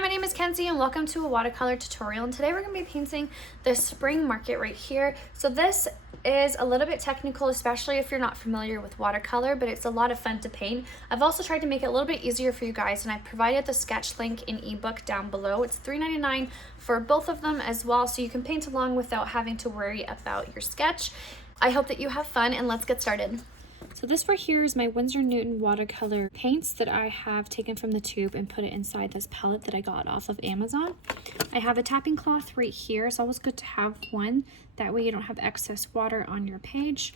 my name is Kenzie and welcome to a watercolor tutorial, and today we're going to be painting the spring market right here. So this is a little bit technical, especially if you're not familiar with watercolor, but it's a lot of fun to paint. I've also tried to make it a little bit easier for you guys, and I provided the sketch link in ebook down below. It's $3.99 for both of them as well, so you can paint along without having to worry about your sketch. I hope that you have fun, and let's get started. So this right here is my Winsor Newton watercolor paints that I have taken from the tube and put it inside this palette that I got off of Amazon. I have a tapping cloth right here. It's always good to have one. That way you don't have excess water on your page.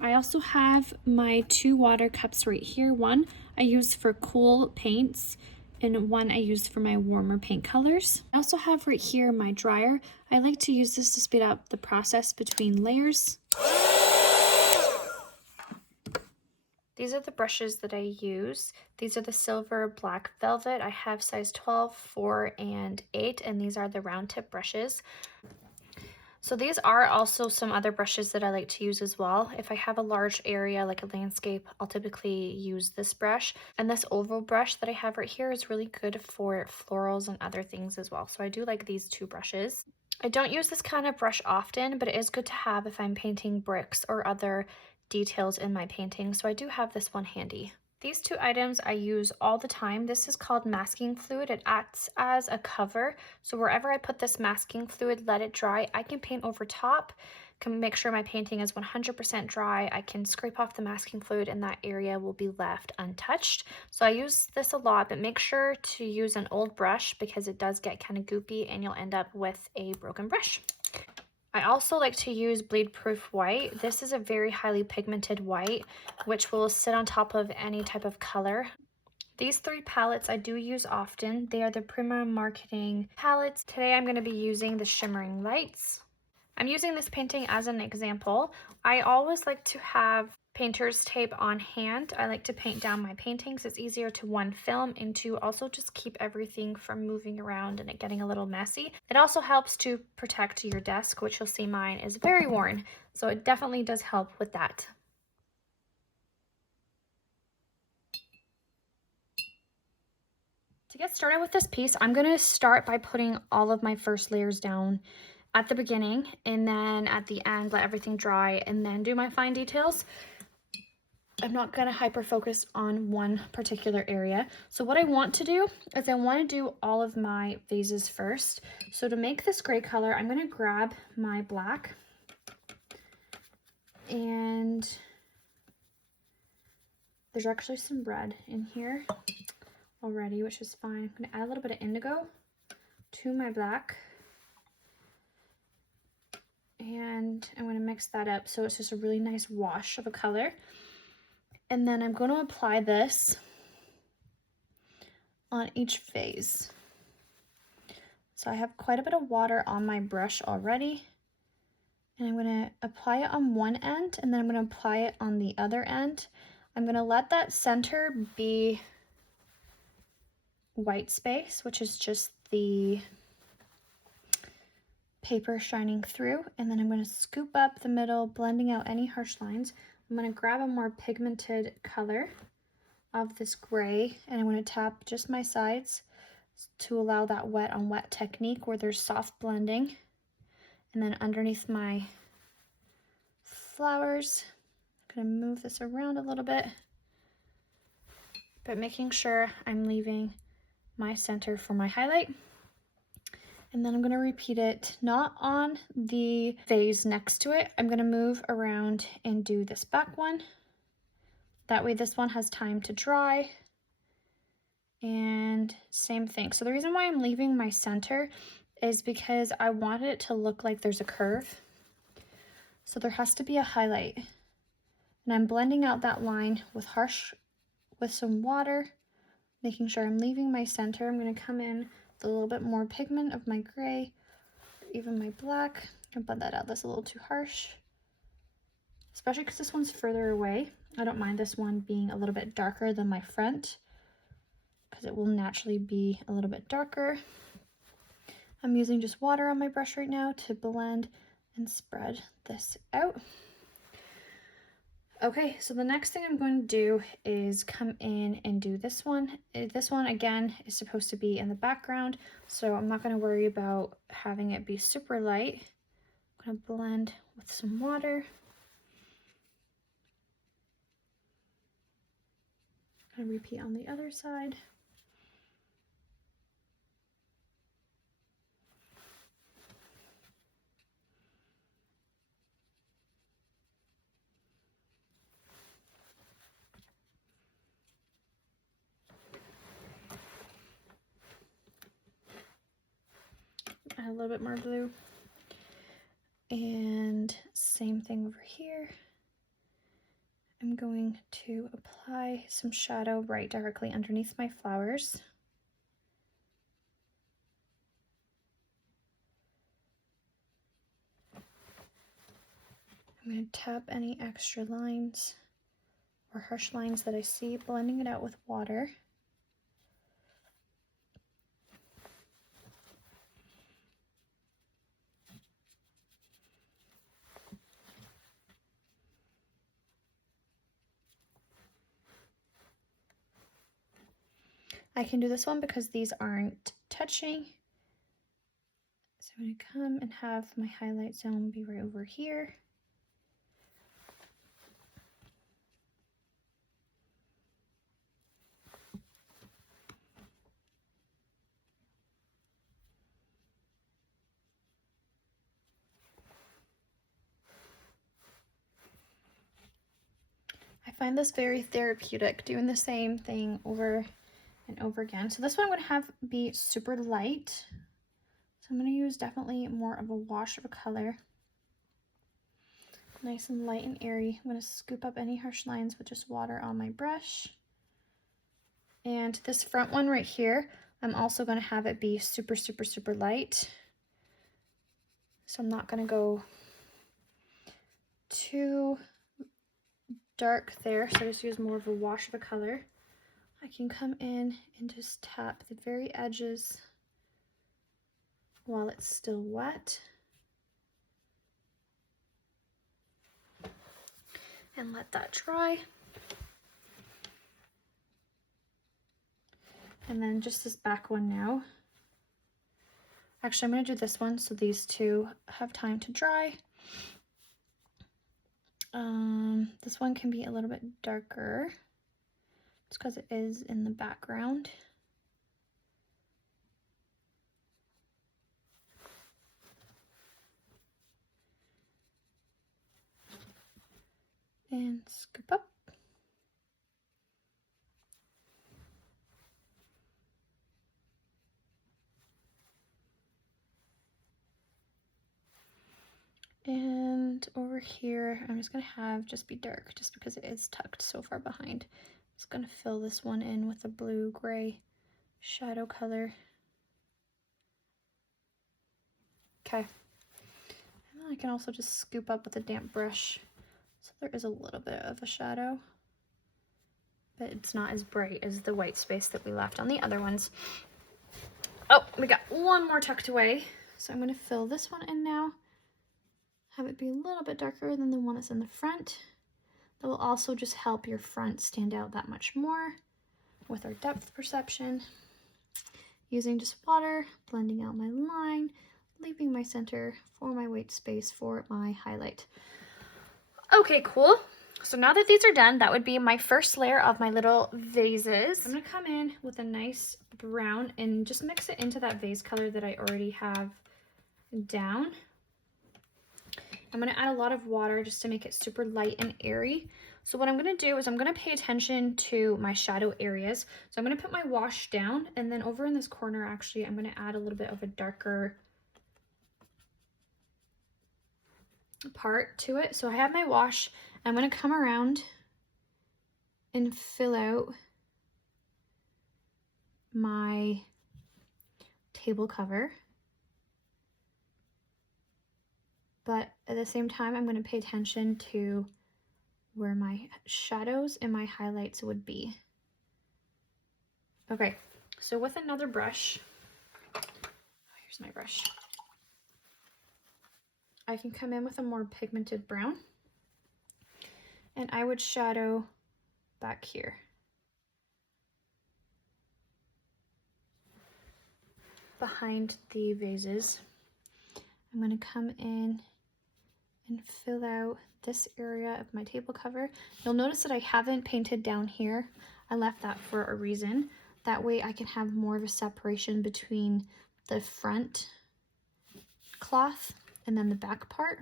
I also have my two water cups right here. One I use for cool paints and one I use for my warmer paint colors. I also have right here my dryer. I like to use this to speed up the process between layers. These are the brushes that I use. These are the silver black velvet. I have size 12, 4, and 8, and these are the round tip brushes. So these are also some other brushes that I like to use as well. If I have a large area like a landscape, I'll typically use this brush. And this oval brush that I have right here is really good for florals and other things as well. So I do like these two brushes. I don't use this kind of brush often, but it is good to have if I'm painting bricks or other details in my painting, so I do have this one handy. These two items I use all the time. This is called masking fluid. It acts as a cover, so wherever I put this masking fluid, let it dry, I can paint over top, can make sure my painting is 100% dry. I can scrape off the masking fluid and that area will be left untouched. So I use this a lot, but make sure to use an old brush because it does get kind of goopy and you'll end up with a broken brush. I also like to use bleed proof white. This is a very highly pigmented white, which will sit on top of any type of color. These three palettes I do use often. They are the Prima Marketing palettes. Today I'm going to be using the Shimmering Lights. I'm using this painting as an example. I always like to have painter's tape on hand. I like to paint down my paintings. It's easier to one, film, and to also just keep everything from moving around and it getting a little messy. It also helps to protect your desk, which you'll see mine is very worn. So it definitely does help with that. To get started with this piece, I'm going to start by putting all of my first layers down at the beginning, and then at the end let everything dry and then do my fine details. I'm not going to hyper focus on one particular area. So what I want to do is I want to do all of my vases first. So to make this gray color, I'm going to grab my black, and there's actually some red in here already, which is fine. I'm going to add a little bit of indigo to my black, and I'm going to mix that up so it's just a really nice wash of a color. And then I'm going to apply this on each vase. So I have quite a bit of water on my brush already, and I'm going to apply it on one end and then I'm going to apply it on the other end. I'm going to let that center be white space, which is just the paper shining through, and then I'm going to scoop up the middle, blending out any harsh lines. I'm going to grab a more pigmented color of this gray, and I'm going to tap just my sides to allow that wet on wet technique where there's soft blending. And then underneath my flowers, I'm going to move this around a little bit, but making sure I'm leaving my center for my highlight. And then I'm going to repeat it, not on the vase next to it. I'm going to move around and do this back one. That way this one has time to dry. And same thing. So the reason why I'm leaving my center is because I want it to look like there's a curve. So there has to be a highlight. And I'm blending out that line with some water, making sure I'm leaving my center. I'm going to come in a little bit more pigment of my gray, or even my black, and blend that out. That's a little too harsh, especially because this one's further away. I don't mind this one being a little bit darker than my front because it will naturally be a little bit darker. I'm using just water on my brush right now to blend and spread this out. Okay, so the next thing I'm going to do is come in and do this one. This one, again, is supposed to be in the background, so I'm not going to worry about having it be super light. I'm going to blend with some water. I'm going to repeat on the other side. Add a little bit more blue. And same thing over here. I'm going to apply some shadow right directly underneath my flowers. I'm going to tap any extra lines or harsh lines that I see, blending it out with water. I can do this one because these aren't touching. So I'm going to come and have my highlight zone be right over here. I find this very therapeutic, doing the same thing over and over again. So this one would have be super light. So I'm going to use definitely more of a wash of a color. Nice and light and airy. I'm going to scoop up any harsh lines with just water on my brush. And this front one right here, I'm also going to have it be super, super, super light. So I'm not going to go too dark there. So I just use more of a wash of a color. I can come in and just tap the very edges while it's still wet. And let that dry. And then just this back one now. Actually, I'm going to do this one so these two have time to dry. This one can be a little bit darker just because it is in the background. And scoop up. And over here, I'm just gonna have just be dark just because it is tucked so far behind. I'm just gonna fill this one in with a blue-gray shadow color. Okay. And then I can also just scoop up with a damp brush. So there is a little bit of a shadow, but it's not as bright as the white space that we left on the other ones. Oh, we got one more tucked away. So I'm gonna fill this one in now. Have it be a little bit darker than the one that's in the front. That will also just help your front stand out that much more with our depth perception. Using just water, blending out my line, leaving my center for my white space for my highlight. Okay, cool. So now that these are done, that would be my first layer of my little vases. I'm gonna come in with a nice brown and just mix it into that vase color that I already have down. I'm going to add a lot of water just to make it super light and airy. So what I'm going to do is I'm going to pay attention to my shadow areas. So I'm going to put my wash down, and then over in this corner, actually, I'm going to add a little bit of a darker part to it. So I have my wash. I'm going to come around and fill out my table cover. But at the same time, I'm going to pay attention to where my shadows and my highlights would be. Okay, so with another brush, here's my brush. I can come in with a more pigmented brown. and I would shadow back here. Behind the vases. I'm going to come in and fill out this area of my table cover. You'll notice that I haven't painted down here. I left that for a reason. That way I can have more of a separation between the front cloth and then the back part.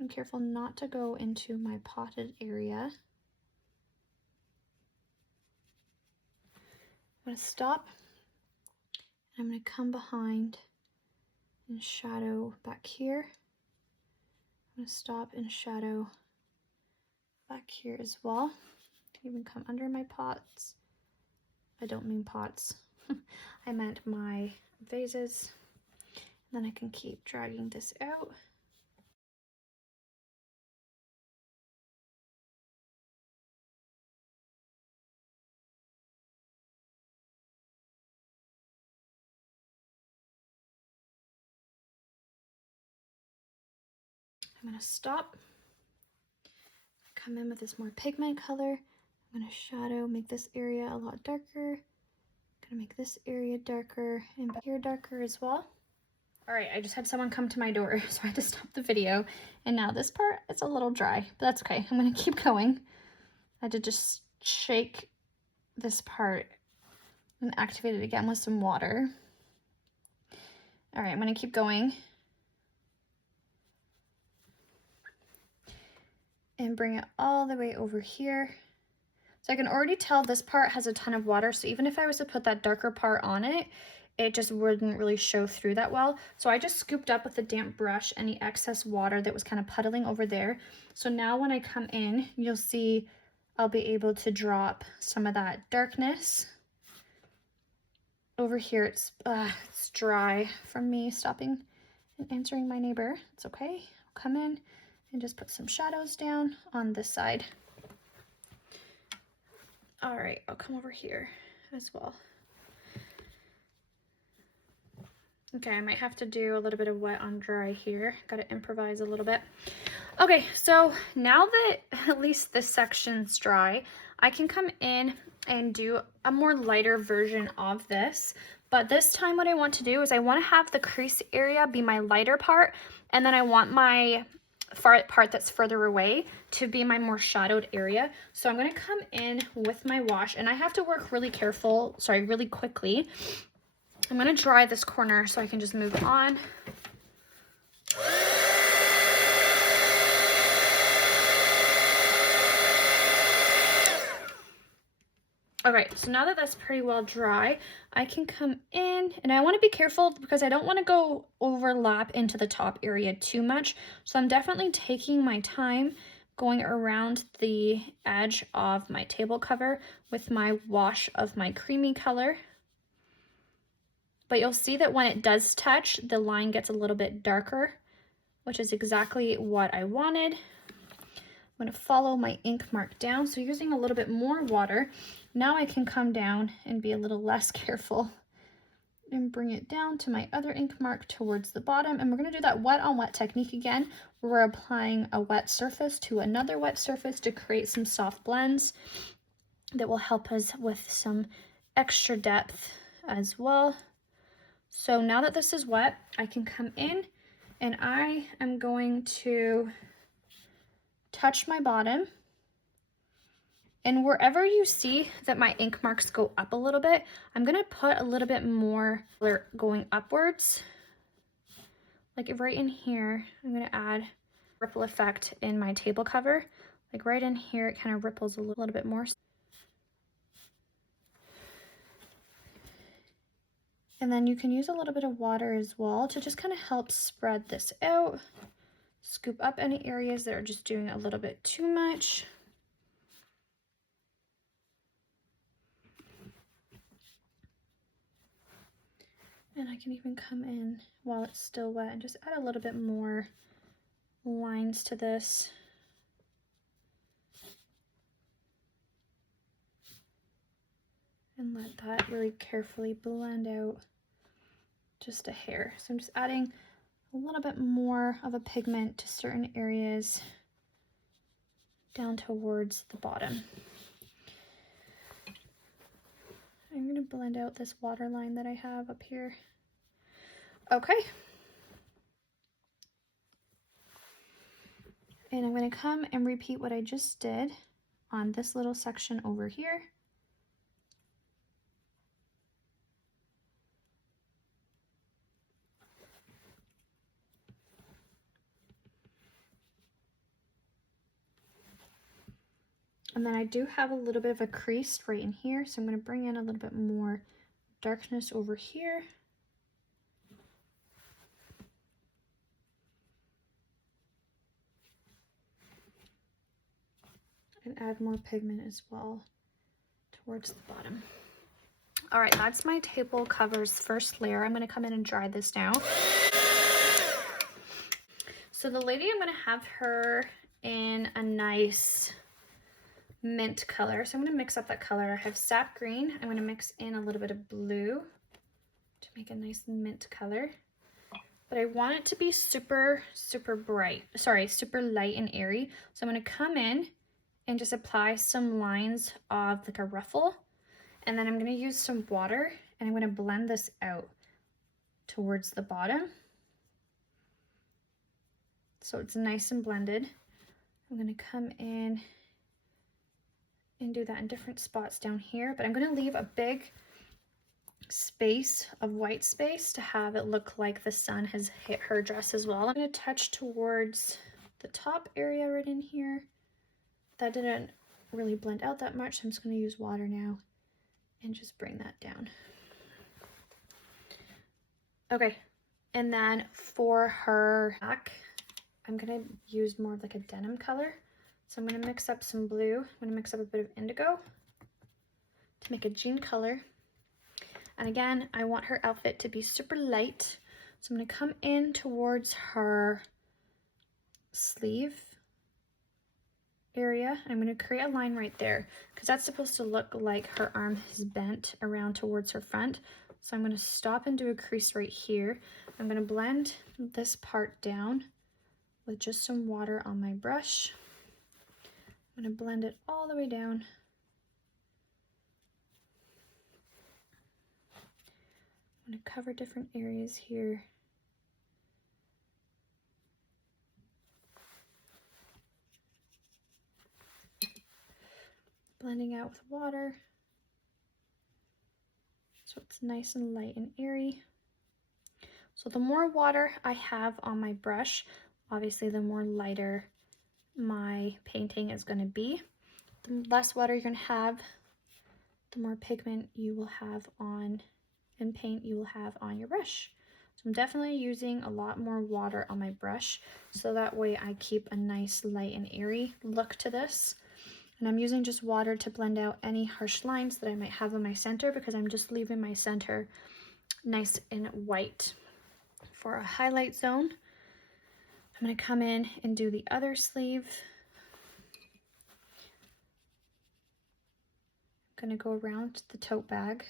I'm careful not to go into my potted area. I'm going to stop. I'm going to come behind and shadow back here. I'm going to stop and shadow back here as well. Can even come under my pots. I don't mean pots. I meant my vases. And then I can keep dragging this out. I'm going to stop, come in with this more pigment color. I'm going to shadow, make this area a lot darker. I'm going to make this area darker and back here darker as well. All right, I just had someone come to my door, so I had to stop the video. And now this part is a little dry, but that's okay. I'm going to keep going. I had to just shake this part and activate it again with some water. All right, I'm going to keep going. And bring it all the way over here. So I can already tell this part has a ton of water, so even if I was to put that darker part on it, it just wouldn't really show through that well. So I just scooped up with a damp brush any excess water that was kind of puddling over there. So now when I come in, you'll see I'll be able to drop some of that darkness. Over here it's dry from me stopping and answering my neighbor. It's okay. I'll come in and just put some shadows down on this side. All right, I'll come over here as well. Okay, I might have to do a little bit of wet on dry here. Gotta improvise a little bit. Okay, so now that at least this section's dry, I can come in and do a more lighter version of this. But this time what I want to do is I want to have the crease area be my lighter part, and then I want my part that's further away to be my more shadowed area. So I'm going to come in with my wash, and I have to work really quickly. I'm going to dry this corner so I can just move on. Okay, so now that that's pretty well dry, I can come in, and I want to be careful because I don't want to go overlap into the top area too much. So I'm definitely taking my time going around the edge of my table cover with my wash of my creamy color. But you'll see that when it does touch, the line gets a little bit darker, which is exactly what I wanted. I'm going to follow my ink mark down, so using a little bit more water. Now I can come down and be a little less careful and bring it down to my other ink mark towards the bottom. And we're going to do that wet on wet technique again, where we're applying a wet surface to another wet surface to create some soft blends that will help us with some extra depth as well. So now that this is wet, I can come in and I am going to touch my bottom. And wherever you see that my ink marks go up a little bit, I'm going to put a little bit more going upwards. Like right in here, I'm going to add ripple effect in my table cover. Like right in here, it kind of ripples a little bit more. And then you can use a little bit of water as well to just kind of help spread this out. Scoop up any areas that are just doing a little bit too much. And I can even come in while it's still wet and just add a little bit more lines to this. And let that really carefully blend out just a hair. So I'm just adding a little bit more of a pigment to certain areas down towards the bottom. I'm going to blend out this water line that I have up here. Okay. And I'm going to come and repeat what I just did on this little section over here. And then I do have a little bit of a crease right in here, so I'm going to bring in a little bit more darkness over here. And add more pigment as well towards the bottom. All right, that's my table cover's first layer. I'm going to come in and dry this now. So the lady, I'm going to have her in a nice mint color. So I'm going to mix up that color. I have sap green. I'm going to mix in a little bit of blue to make a nice mint color. But I want it to be super bright. Sorry, super light and airy. So I'm going to come in and just apply some lines of like a ruffle. And then I'm going to use some water and I'm going to blend this out towards the bottom. So it's nice and blended. I'm going to come in and do that in different spots down here, but I'm going to leave a big space of white space to have it look like the sun has hit her dress as well. I'm going to touch towards the top area right in here. That didn't really blend out that much, so I'm just going to use water now and just bring that down. Okay, and then for her back, I'm going to use more of like a denim color. So I'm going to mix up some blue. I'm going to mix up a bit of indigo to make a jean color. And again, I want her outfit to be super light. So I'm going to come in towards her sleeve area. I'm going to create a line right there because that's supposed to look like her arm is bent around towards her front. So I'm going to stop and do a crease right here. I'm going to blend this part down with just some water on my brush. I'm going to blend it all the way down. I'm going to cover different areas here. Blending out with water so it's nice and light and airy. So the more water I have on my brush, obviously the more lighter my painting is going to be. The less water you're going to have, the more pigment you will have on and paint you will have on your brush. So I'm definitely using a lot more water on my brush so that way I keep a nice light and airy look to this. And I'm using just water to blend out any harsh lines that I might have in my center because I'm just leaving my center nice and white. For a highlight zone, I'm going to come in and do the other sleeve. I'm going to go around the tote bag.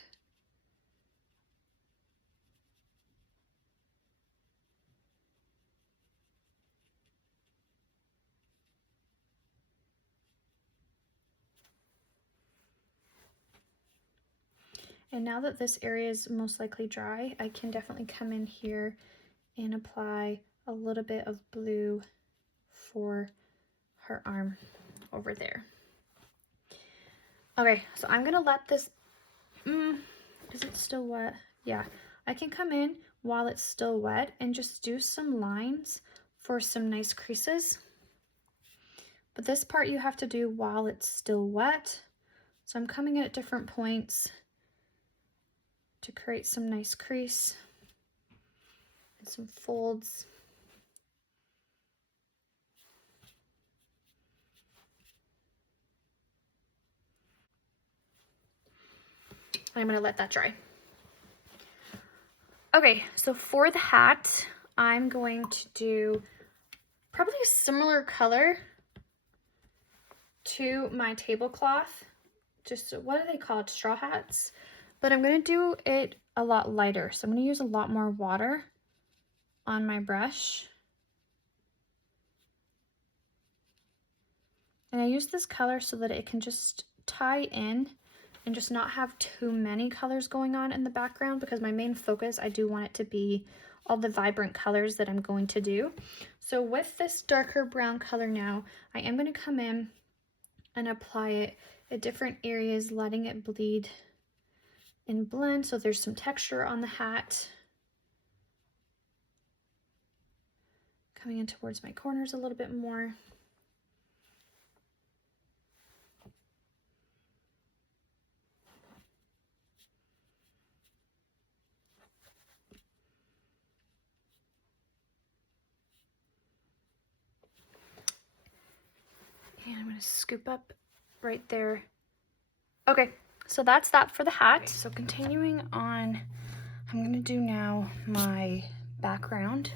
And now that this area is most likely dry, I can definitely come in here and apply a little bit of blue for her arm over there. Okay, so I'm gonna let this, is it still wet? Yeah, I can come in while it's still wet and just do some lines for some nice creases. But this part you have to do while it's still wet. So I'm coming in at different points to create some nice crease and some folds. I'm going to let that dry. Okay, so for the hat, I'm going to do probably a similar color to my tablecloth. Just, what do they call it? Straw hats. But I'm going to do it a lot lighter. So I'm going to use a lot more water on my brush. And I use this color so that it can just tie in and just not have too many colors going on in the background, because my main focus, I do want it to be all the vibrant colors that I'm going to do. So with this darker brown color now, I am going to come in and apply it at different areas, letting it bleed and blend so there's some texture on the hat. Coming in towards my corners a little bit more. And I'm going to scoop up right there. Okay, so that's that for the hat. So continuing on, I'm going to do now my background.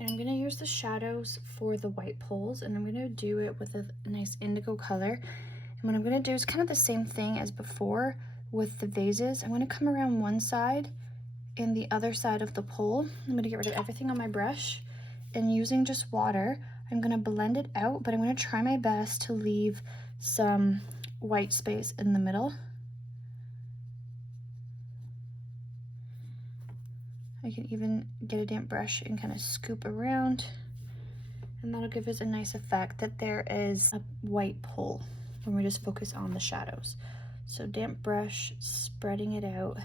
And I'm going to use the shadows for the white poles, and I'm going to do it with a nice indigo color. And what I'm going to do is kind of the same thing as before with the vases. I'm going to come around one side and the other side of the pole. I'm going to get rid of everything on my brush, and using just water, I'm going to blend it out, but I'm going to try my best to leave some white space in the middle. I can even get a damp brush and kind of scoop around, and that'll give us a nice effect that there is a white pole when we just focus on the shadows. So damp brush, spreading it out.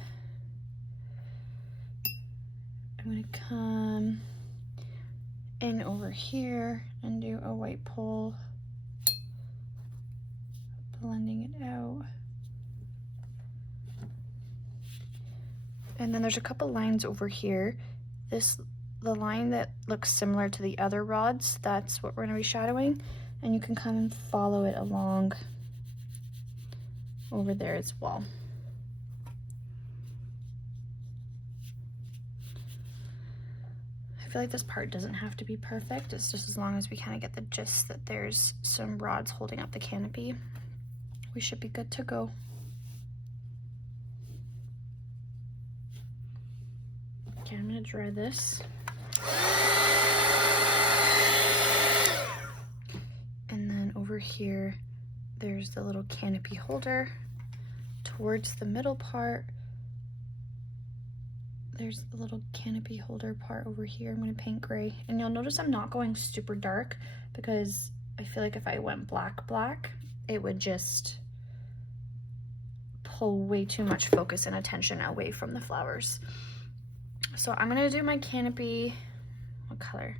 I'm going to come in over here and do a white pole, blending it out. And then there's a couple lines over here. The line that looks similar to the other rods, that's what we're going to be shadowing, and you can come and follow it along over there as well. I feel like this part doesn't have to be perfect. It's just as long as we kind of get the gist that there's some rods holding up the canopy, we should be good to go. Okay, I'm gonna dry this. And then over here, there's the little canopy holder. Towards the middle part, there's the little canopy holder part over here. I'm gonna paint gray. And you'll notice I'm not going super dark, because I feel like if I went black, it would just pull way too much focus and attention away from the flowers. So I'm gonna do my canopy, what color?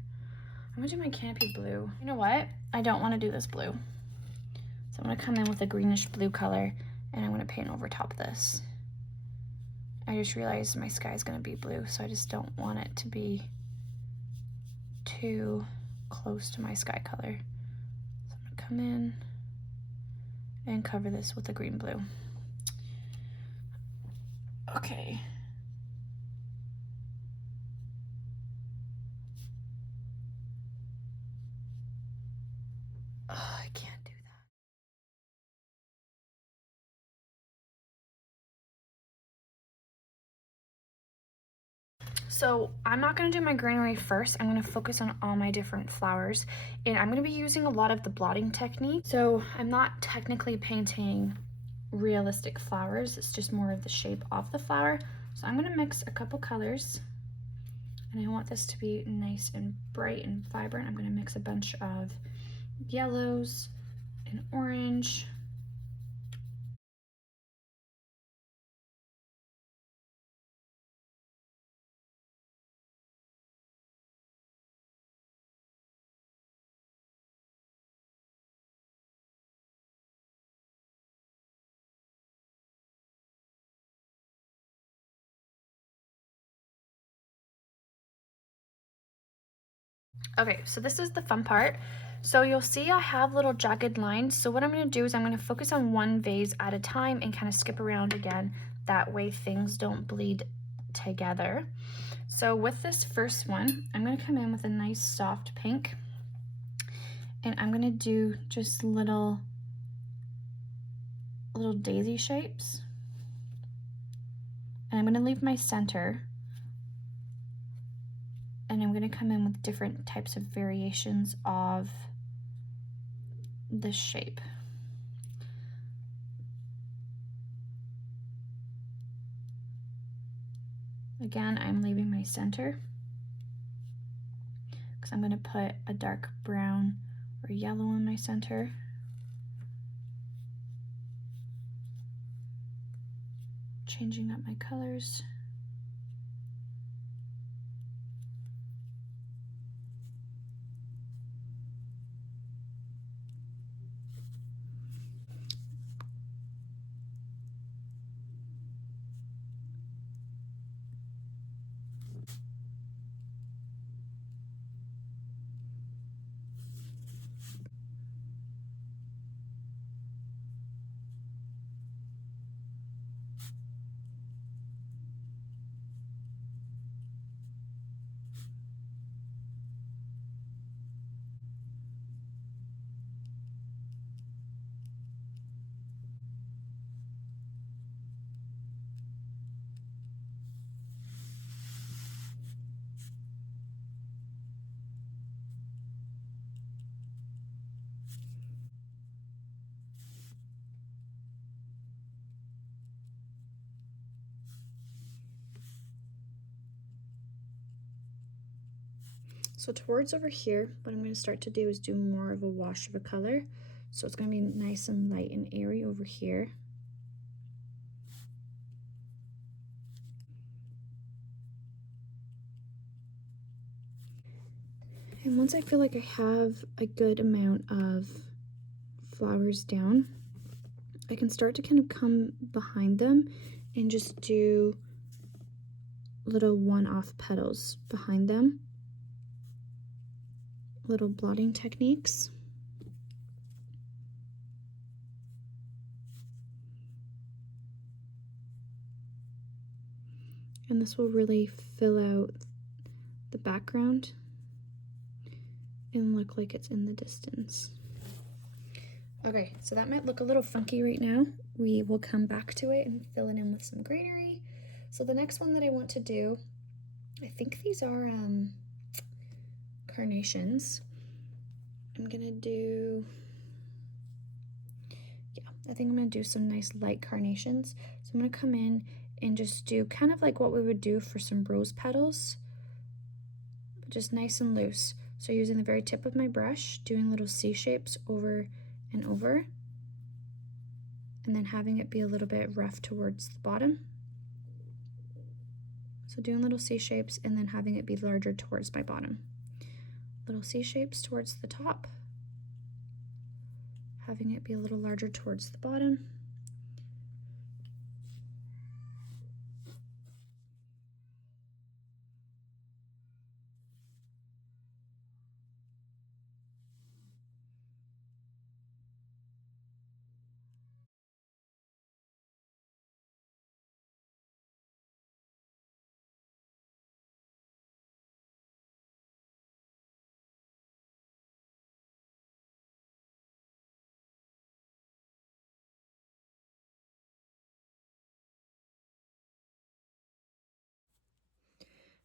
I'm gonna do my canopy blue. You know what? I don't wanna do this blue. So I'm gonna come in with a greenish blue color, and I'm gonna paint over top of this. I just realized my sky is gonna be blue, so I just don't want it to be too close to my sky color. So I'm gonna come in and cover this with a green blue. Okay. Oh, I can't do that. So I'm not gonna do my granary first. I'm gonna focus on all my different flowers, and I'm gonna be using a lot of the blotting technique. So I'm not technically painting realistic flowers, it's just more of the shape of the flower. So I'm gonna mix a couple colors, and I want this to be nice and bright and vibrant. I'm gonna mix a bunch of yellows and orange. Okay, so this is the fun part. So you'll see I have little jagged lines. So what I'm gonna do is I'm gonna focus on one vase at a time and kind of skip around again. That way things don't bleed together. So with this first one, I'm gonna come in with a nice soft pink, and I'm gonna do just little daisy shapes. And I'm gonna leave my center going to come in with different types of variations of this shape. Again, I'm leaving my center because I'm going to put a dark brown or yellow in my center. Changing up my colors. So towards over here, what I'm going to start to do is do more of a wash of a color. So it's going to be nice and light and airy over here. And once I feel like I have a good amount of flowers down, I can start to kind of come behind them and just do little one-off petals behind them. Little blotting techniques. And this will really fill out the background and look like it's in the distance. Okay, so that might look a little funky right now. We will come back to it and fill it in with some greenery. So the next one that I want to do, I think these are carnations. I'm gonna do, yeah, I think I'm gonna do some nice light carnations. So I'm gonna come in and just do kind of like what we would do for some rose petals, but just nice and loose. So using the very tip of my brush, doing little C shapes over and over, and then having it be a little bit rough towards the bottom. So doing little C shapes and then having it be larger towards my bottom. Little C shapes towards the top, having it be a little larger towards the bottom.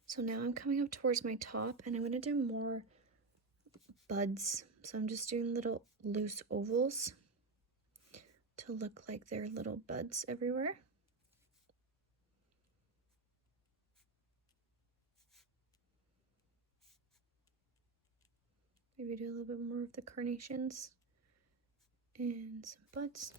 So now I'm coming up towards my top and I'm going to do more buds. So I'm just doing little loose ovals to look like they're little buds everywhere. Maybe do a little bit more of the carnations and some buds.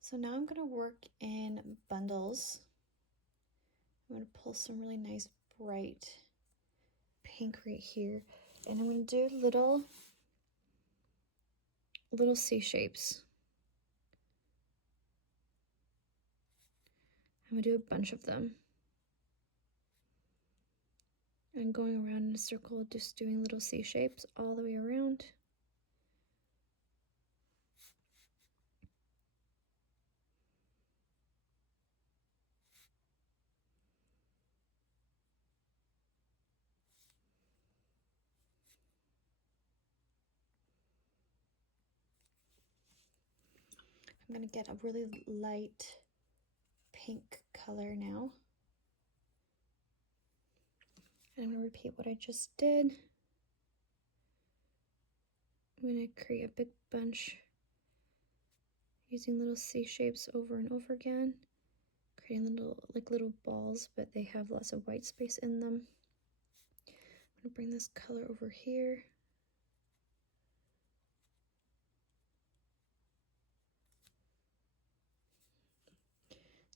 So now I'm going to work in bundles. I'm going to pull some really nice bright pink right here, and I'm going to do little C shapes. I'm going to do a bunch of them. And going around in a circle, just doing little C shapes all the way around. I'm gonna get a really light pink color now. And I'm gonna repeat what I just did. I'm gonna create a big bunch using little C shapes over and over again, creating little balls, but they have lots of white space in them. I'm gonna bring this color over here.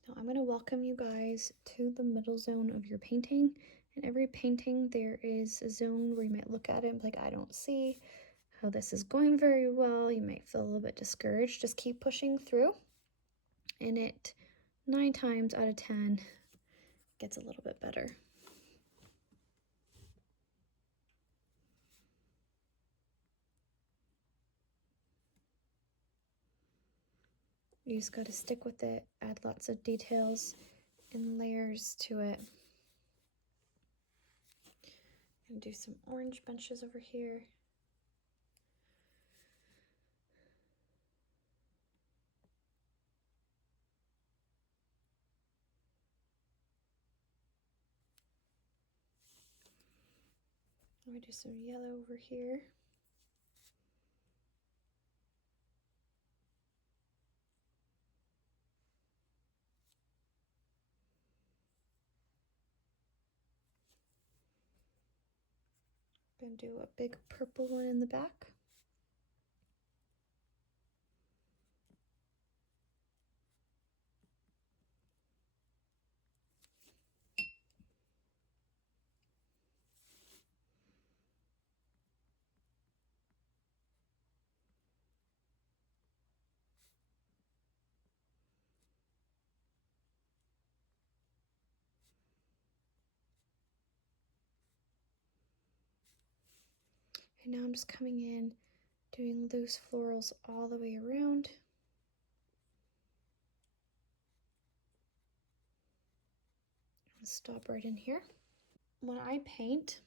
Now I'm gonna welcome you guys to the middle zone of your painting. In every painting, there is a zone where you might look at it and be like, I don't see how this is going very well. You might feel a little bit discouraged. Just keep pushing through, and it 9 times out of 10 gets a little bit better. You just got to stick with it, add lots of details and layers to it. And do some orange bunches over here. I'm gonna do some yellow over here. Gonna do a big purple one in the back. And now I'm just coming in, doing loose florals all the way around. I'll stop right in here. When I paint,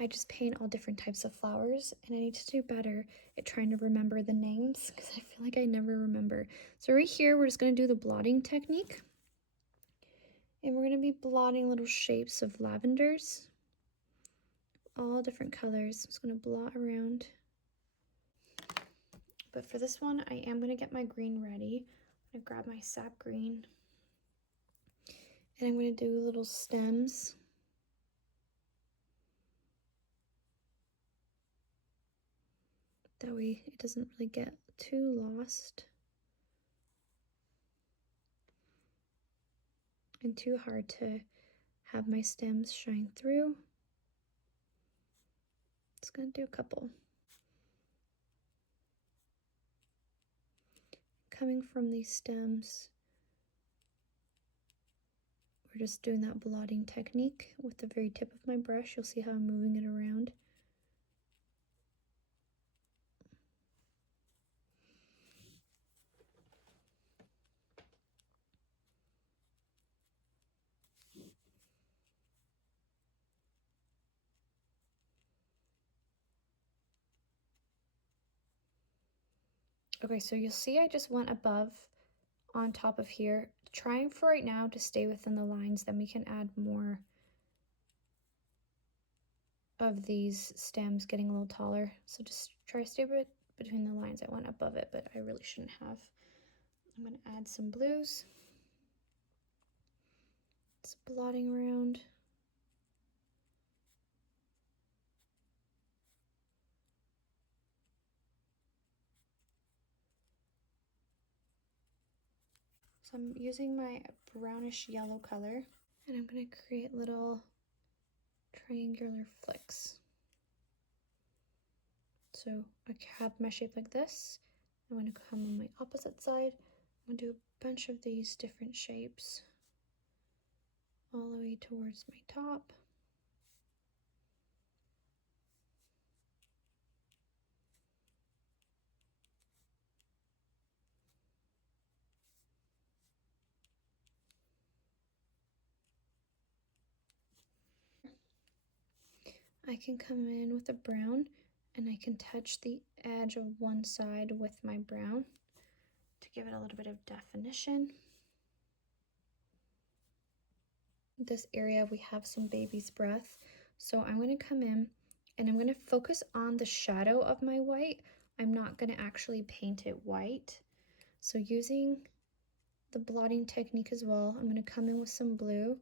I just paint all different types of flowers, and I need to do better at trying to remember the names because I feel like I never remember. So right here, we're just gonna do the blotting technique. And we're gonna be blotting little shapes of lavenders, all different colors. I'm just gonna blot around. But for this one, I am gonna get my green ready. I'm gonna grab my sap green, and I'm gonna do little stems. That way it doesn't really get too lost and too hard to have my stems shine through. Just gonna do a couple. Coming from these stems, we're just doing that blotting technique with the very tip of my brush. You'll see how I'm moving it around. Okay, so you'll see I just went above on top of here, trying for right now to stay within the lines, then we can add more of these stems getting a little taller. So just try to stay between the lines. I went above it, but I really shouldn't have. I'm gonna add some blues. Just blotting around. So I'm using my brownish yellow color, and I'm gonna create little triangular flicks. So I have my shape like this. I'm gonna come on my opposite side. I'm gonna do a bunch of these different shapes all the way towards my top. I can come in with a brown, and I can touch the edge of one side with my brown give it a little bit of definition. This area we have some baby's breath, so I'm going to come in and I'm going to focus on the shadow of my white. I'm not going to actually paint it white. So using the blotting technique as well, I'm going to come in with some blue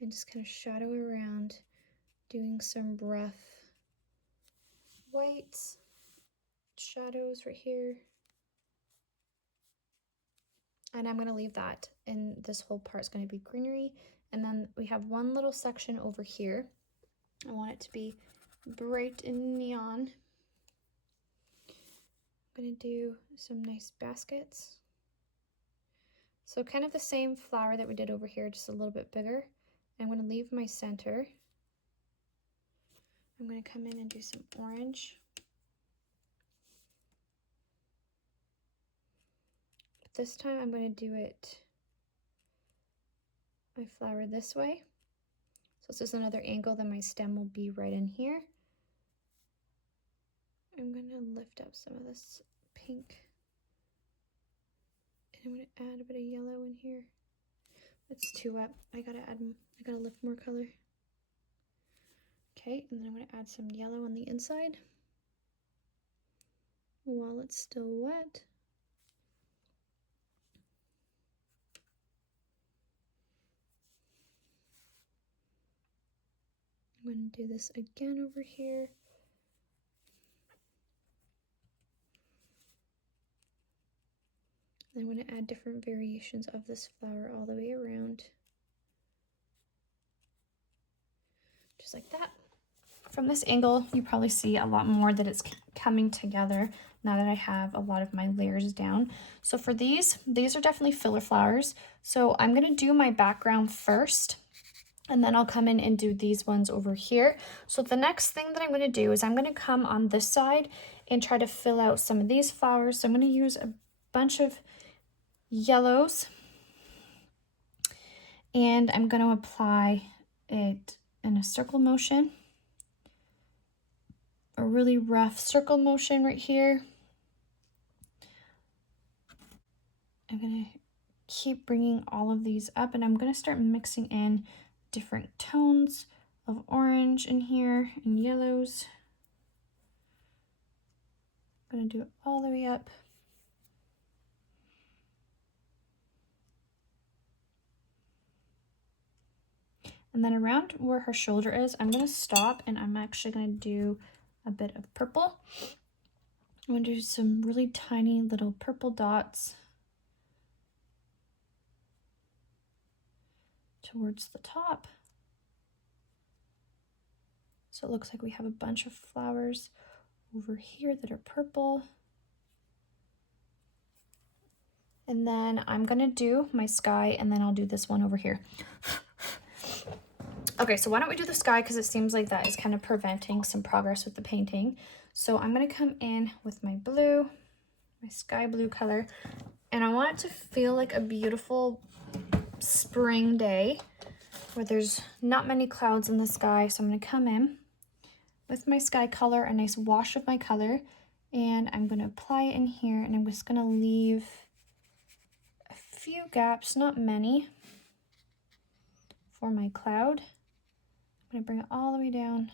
and just kind of shadow around, doing some rough whites, shadows right here. And I'm going to leave that, and this whole part is going to be greenery. And then we have one little section over here. I want it to be bright and neon. I'm going to do some nice baskets. So kind of the same flower that we did over here, just a little bit bigger. I'm going to leave my center. I'm going to come in and do some orange. But this time I'm going to do it, my flower this way. So this is another angle that my stem will be right in here. I'm going to lift up some of this pink. And I'm going to add a bit of yellow in here. It's too wet. I gotta lift more color. Okay, and then I'm going to add some yellow on the inside while it's still wet. I'm going to do this again over here. I'm going to add different variations of this flower all the way around. Just like that. From this angle, you probably see a lot more that it's coming together now that I have a lot of my layers down. So for these are definitely filler flowers. So I'm going to do my background first, and then I'll come in and do these ones over here. So the next thing that I'm going to do is I'm going to come on this side and try to fill out some of these flowers. So I'm going to use a bunch of yellows, and I'm going to apply it in a circle motion, a really rough circle motion right here. I'm going to keep bringing all of these up, and I'm going to start mixing in different tones of orange in here and yellows. I'm going to do it all the way up. And then around where her shoulder is, I'm going to stop, and I'm actually going to do a bit of purple. I'm going to do some really tiny little purple dots towards the top. So it looks like we have a bunch of flowers over here that are purple. And then I'm going to do my sky, and then I'll do this one over here. Okay, so why don't we do the sky, because it seems like that is kind of preventing some progress with the painting. So I'm going to come in with my blue, my sky blue color, and I want it to feel like a beautiful spring day where there's not many clouds in the sky. So I'm going to come in with my sky color, a nice wash of my color, and I'm going to apply it in here, and I'm just going to leave a few gaps, not many, for my cloud. I'm going to bring it all the way down.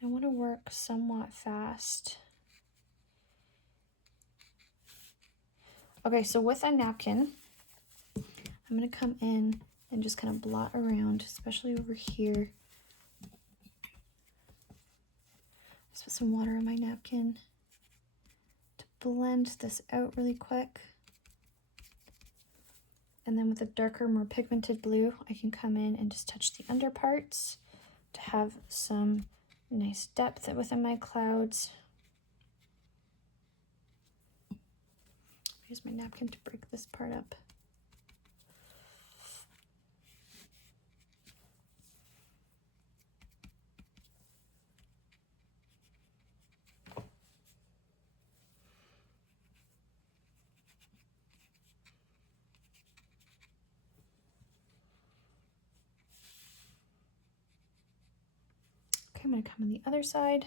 I want to work somewhat fast. Okay, so with a napkin, I'm going to come in and just kind of blot around, especially over here. Just put some water on my napkin to blend this out really quick. And then with a darker, more pigmented blue, I can come in and just touch the under parts to have some nice depth within my clouds. Use my napkin to break this part up. Okay, I'm going to come on the other side.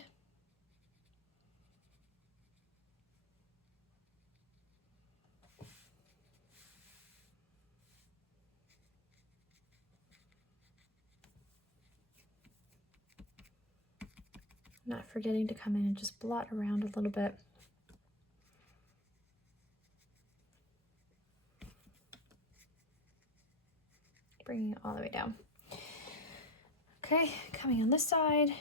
Not forgetting to come in and just blot around a little bit. Bringing it all the way down. Okay, coming on this side.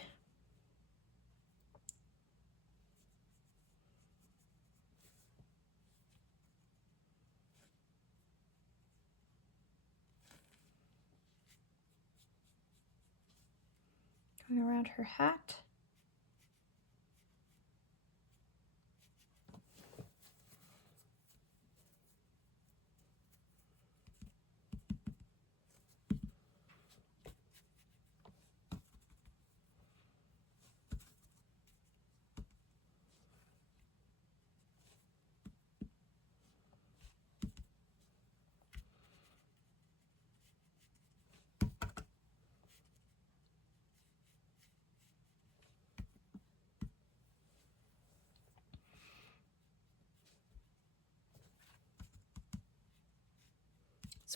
Going around her hat.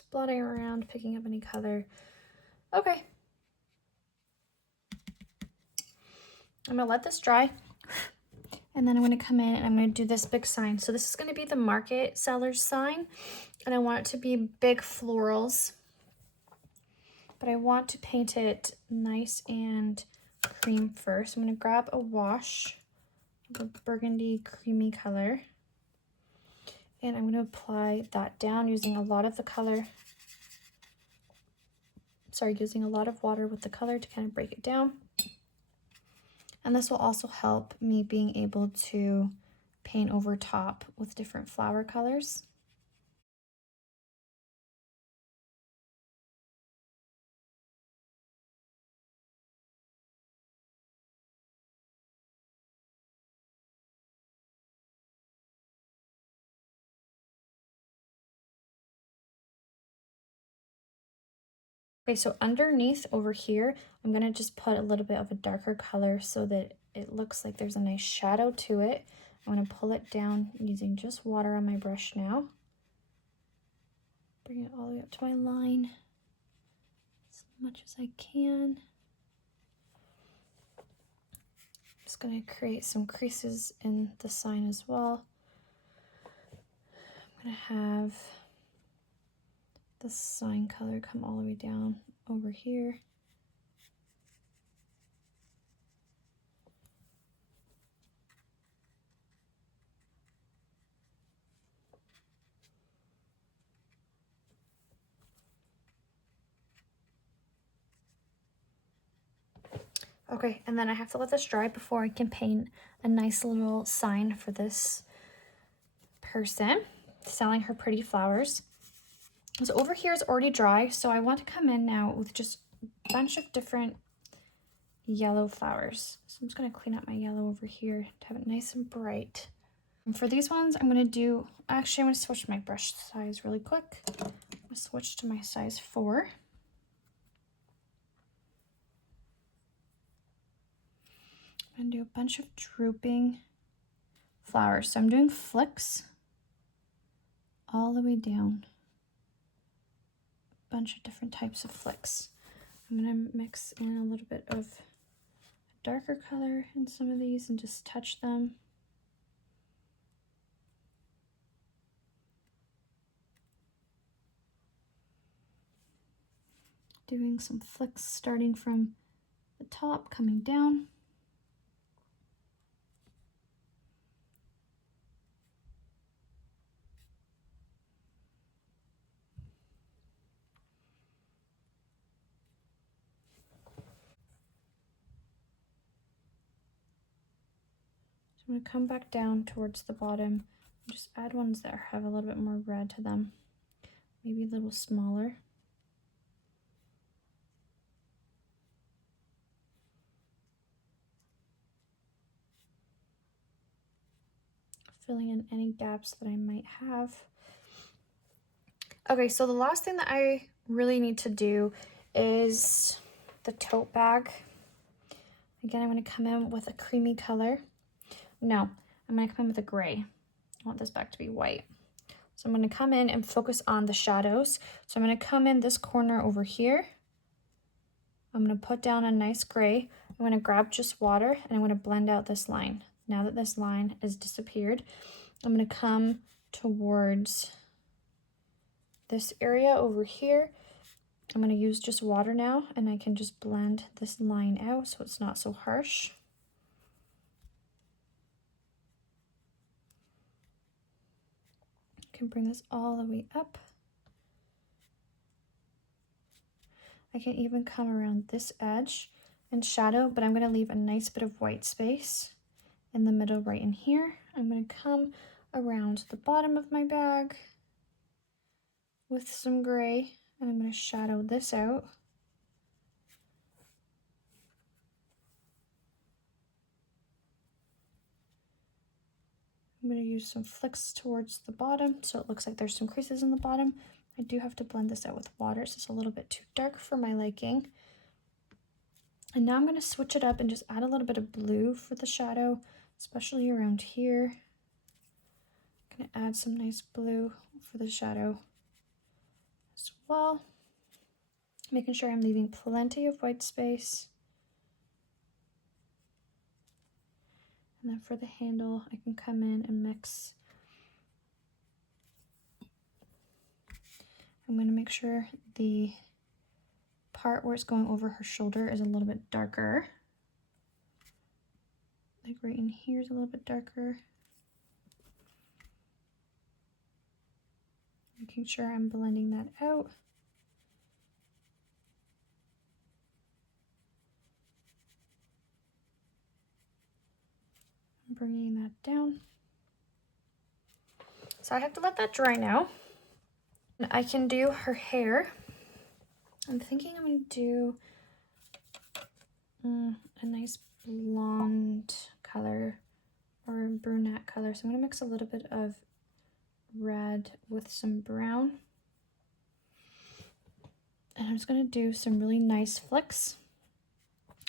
Blotting around, picking up any color. Okay. I'm gonna let this dry. And then I'm gonna come in and I'm gonna do this big sign. So this is gonna be the market seller's sign. And I want it to be big florals. But I want to paint it nice and cream first. I'm gonna grab a wash, the burgundy creamy color. And I'm gonna apply that down using a lot of the color. Using a lot of water with the color to kind of break it down. And this will also help me being able to paint over top with different flower colors. Okay, so underneath over here, I'm gonna just put a little bit of a darker color so that it looks like there's a nice shadow to it. I'm gonna pull it down using just water on my brush now. Bring it all the way up to my line as much as I can. I'm just gonna create some creases in the sign as well. I'm gonna have the sign color come all the way down over here. Okay, and then I have to let this dry before I can paint a nice little sign for this person selling her pretty flowers. So over here is already dry, so I want to come in now with just a bunch of different yellow flowers. So I'm just going to clean up my yellow over here to have it nice and bright. And for these ones, I'm going to do, actually I'm going to switch my brush size really quick. I'm going to switch to my size 4. I'm going to do a bunch of drooping flowers. So I'm doing flicks all the way down. A bunch of different types of flicks. I'm going to mix in a little bit of a darker color in some of these and just touch them. Doing some flicks starting from the top, coming down. I'm going to come back down towards the bottom and just add ones that have a little bit more red to them, maybe a little smaller. Filling in any gaps that I might have. Okay, so the last thing that I really need to do is the tote bag. Again, I'm going to come in with a creamy color. No, I'm going to come in with a gray. I want this bag to be white. So I'm going to come in and focus on the shadows. So I'm going to come in this corner over here I'm going to put down a nice gray. I'm going to grab just water and I'm going to blend out this line. Now that this line has disappeared, I'm going to come towards this area over here. I'm going to use just water now, and I can just blend this line out so it's not so harsh. I can bring this all the way up. I can even come around this edge and shadow, but I'm going to leave a nice bit of white space in the middle right in here. I'm going to come around the bottom of my bag with some gray, and I'm going to shadow this out. I'm going to use some flicks towards the bottom so it looks like there's some creases in the bottom. I do have to blend this out with water, so it's a little bit too dark for my liking. And now I'm going to switch it up and just add a little bit of blue for the shadow, especially around here. I'm going to add some nice blue for the shadow as well, making sure I'm leaving plenty of white space. And then for the handle, I can come in and mix. I'm going to make sure the part where it's going over her shoulder is a little bit darker. Like right in here is a little bit darker. Making sure I'm blending that out. I'm bringing that down. So I have to let that dry now. And I can do her hair. I'm thinking I'm going to do a nice blonde color or a brunette color. So I'm going to mix a little bit of red with some brown. And I'm just going to do some really nice flicks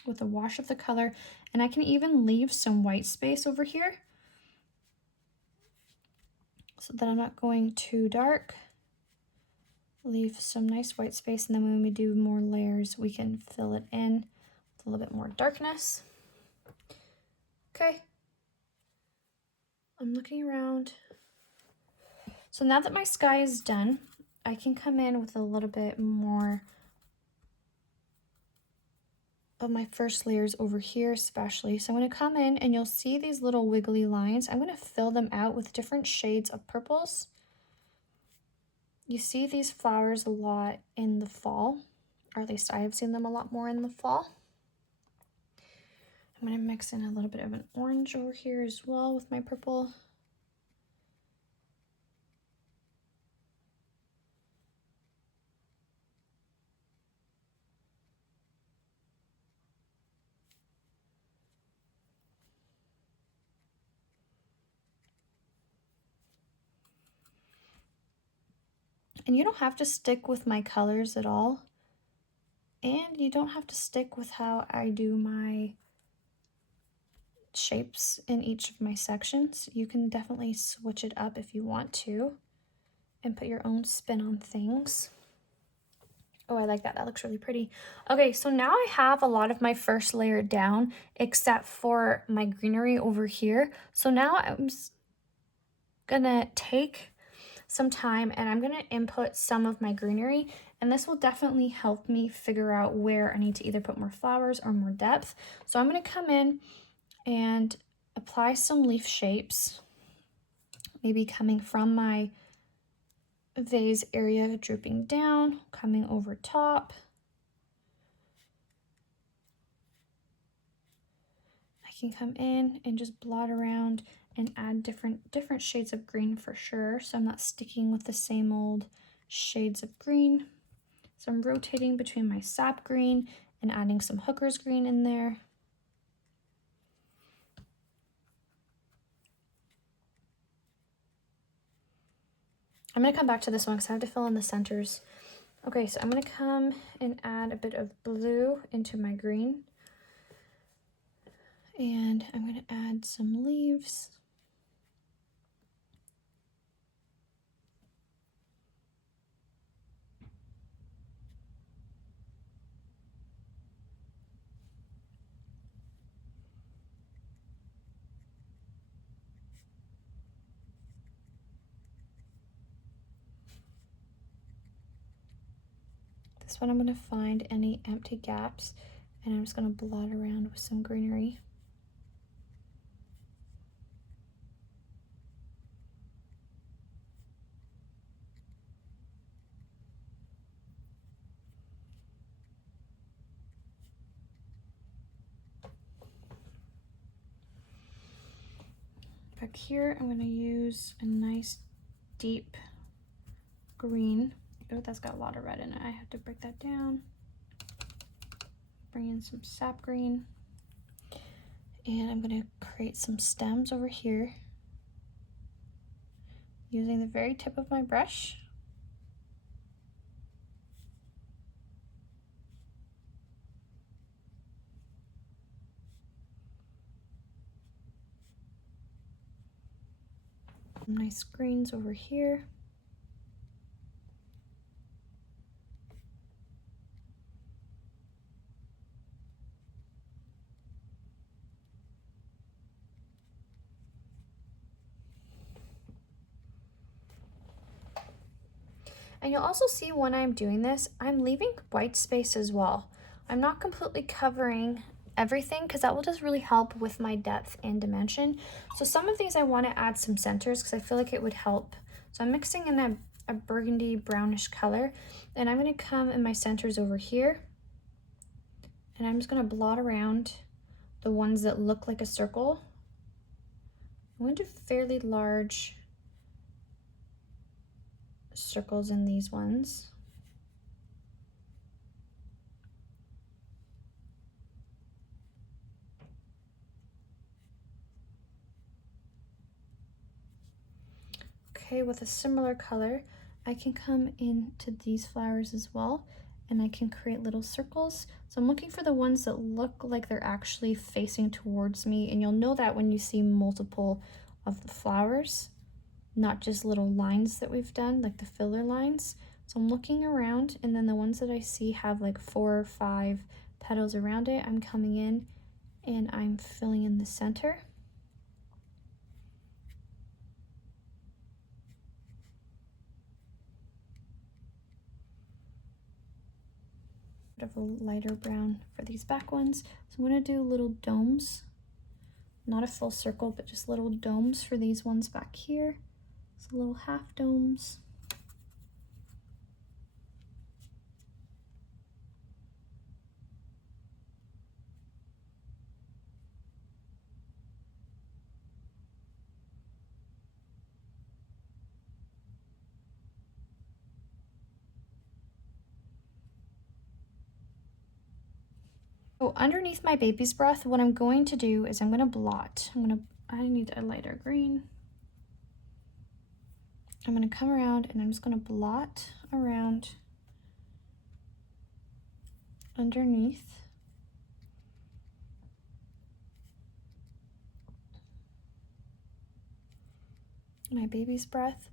with a wash of the color. And I can even leave some white space over here so that I'm not going too dark. Leave some nice white space, and then when we do more layers, we can fill it in with a little bit more darkness. Okay. I'm looking around. So now that my sky is done, I can come in with a little bit more of my first layers over here especially. So I'm going to come in and you'll see these little wiggly lines. I'm going to fill them out with different shades of purples. You see these flowers a lot in the fall, or at least I have seen them a lot more in the fall. I'm going to mix in a little bit of an orange over here as well with my purple. And you don't have to stick with my colors at all. And you don't have to stick with how I do my shapes in each of my sections. You can definitely switch it up if you want to and put your own spin on things. Oh, I like that. That looks really pretty. Okay, so now I have a lot of my first layer down except for my greenery over here. So now I'm gonna take some time and I'm gonna input some of my greenery, and this will definitely help me figure out where I need to either put more flowers or more depth. So I'm gonna come in and apply some leaf shapes, maybe coming from my vase area, drooping down, coming over top. I can come in and just blot around and add different shades of green for sure, so I'm not sticking with the same old shades of green. So I'm rotating between my sap green and adding some hooker's green in there. I'm going to come back to this one because I have to fill in the centers. Okay, so I'm going to come and add a bit of blue into my green. And I'm going to add some leaves. This one I'm going to find any empty gaps, and I'm just going to blot around with some greenery. Back here, I'm going to use a nice deep green. Oh, that's got a lot of red in it. I have to break that down. Bring in some sap green. And I'm going to create some stems over here using the very tip of my brush. Nice greens over here. And you'll also see when I'm doing this, I'm leaving white space as well. I'm not completely covering everything because that will just really help with my depth and dimension. So some of these I want to add some centers because I feel like it would help. So I'm mixing in a burgundy brownish color, and I'm going to come in my centers over here, and I'm just going to blot around the ones that look like a circle. I'm going to do fairly large circles in these ones. Okay, with a similar color, I can come into these flowers as well, and I can create little circles. So I'm looking for the ones that look like they're actually facing towards me, and you'll know that when you see multiple of the flowers, not just little lines that we've done, like the filler lines. So I'm looking around, and then the ones that I see have like 4 or 5 petals around it, I'm coming in and I'm filling in the center. Of a lighter brown for these back ones. So I'm going to do little domes, not a full circle, but just little domes for these ones back here. So little half domes. So underneath my baby's breath, what I'm going to do is I'm going to blot. I need a lighter green. I'm going to come around and I'm just going to blot around underneath. My baby's breath.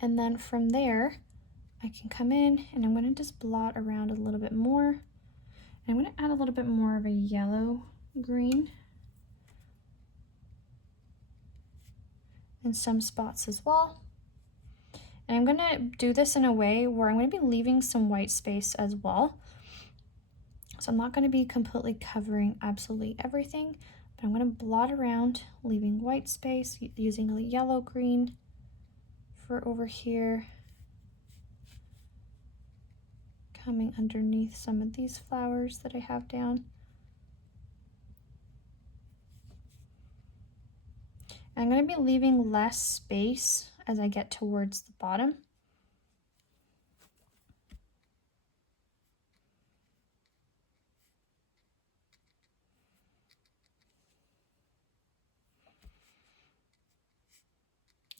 And then from there, I can come in and I'm going to just blot around a little bit more. I'm going to add a little bit more of a yellow green in some spots as well. And I'm going to do this in a way where I'm going to be leaving some white space as well. So I'm not going to be completely covering absolutely everything, but I'm going to blot around, leaving white space, using a yellow green for over here, coming underneath some of these flowers that I have down. I'm going to be leaving less space as I get towards the bottom.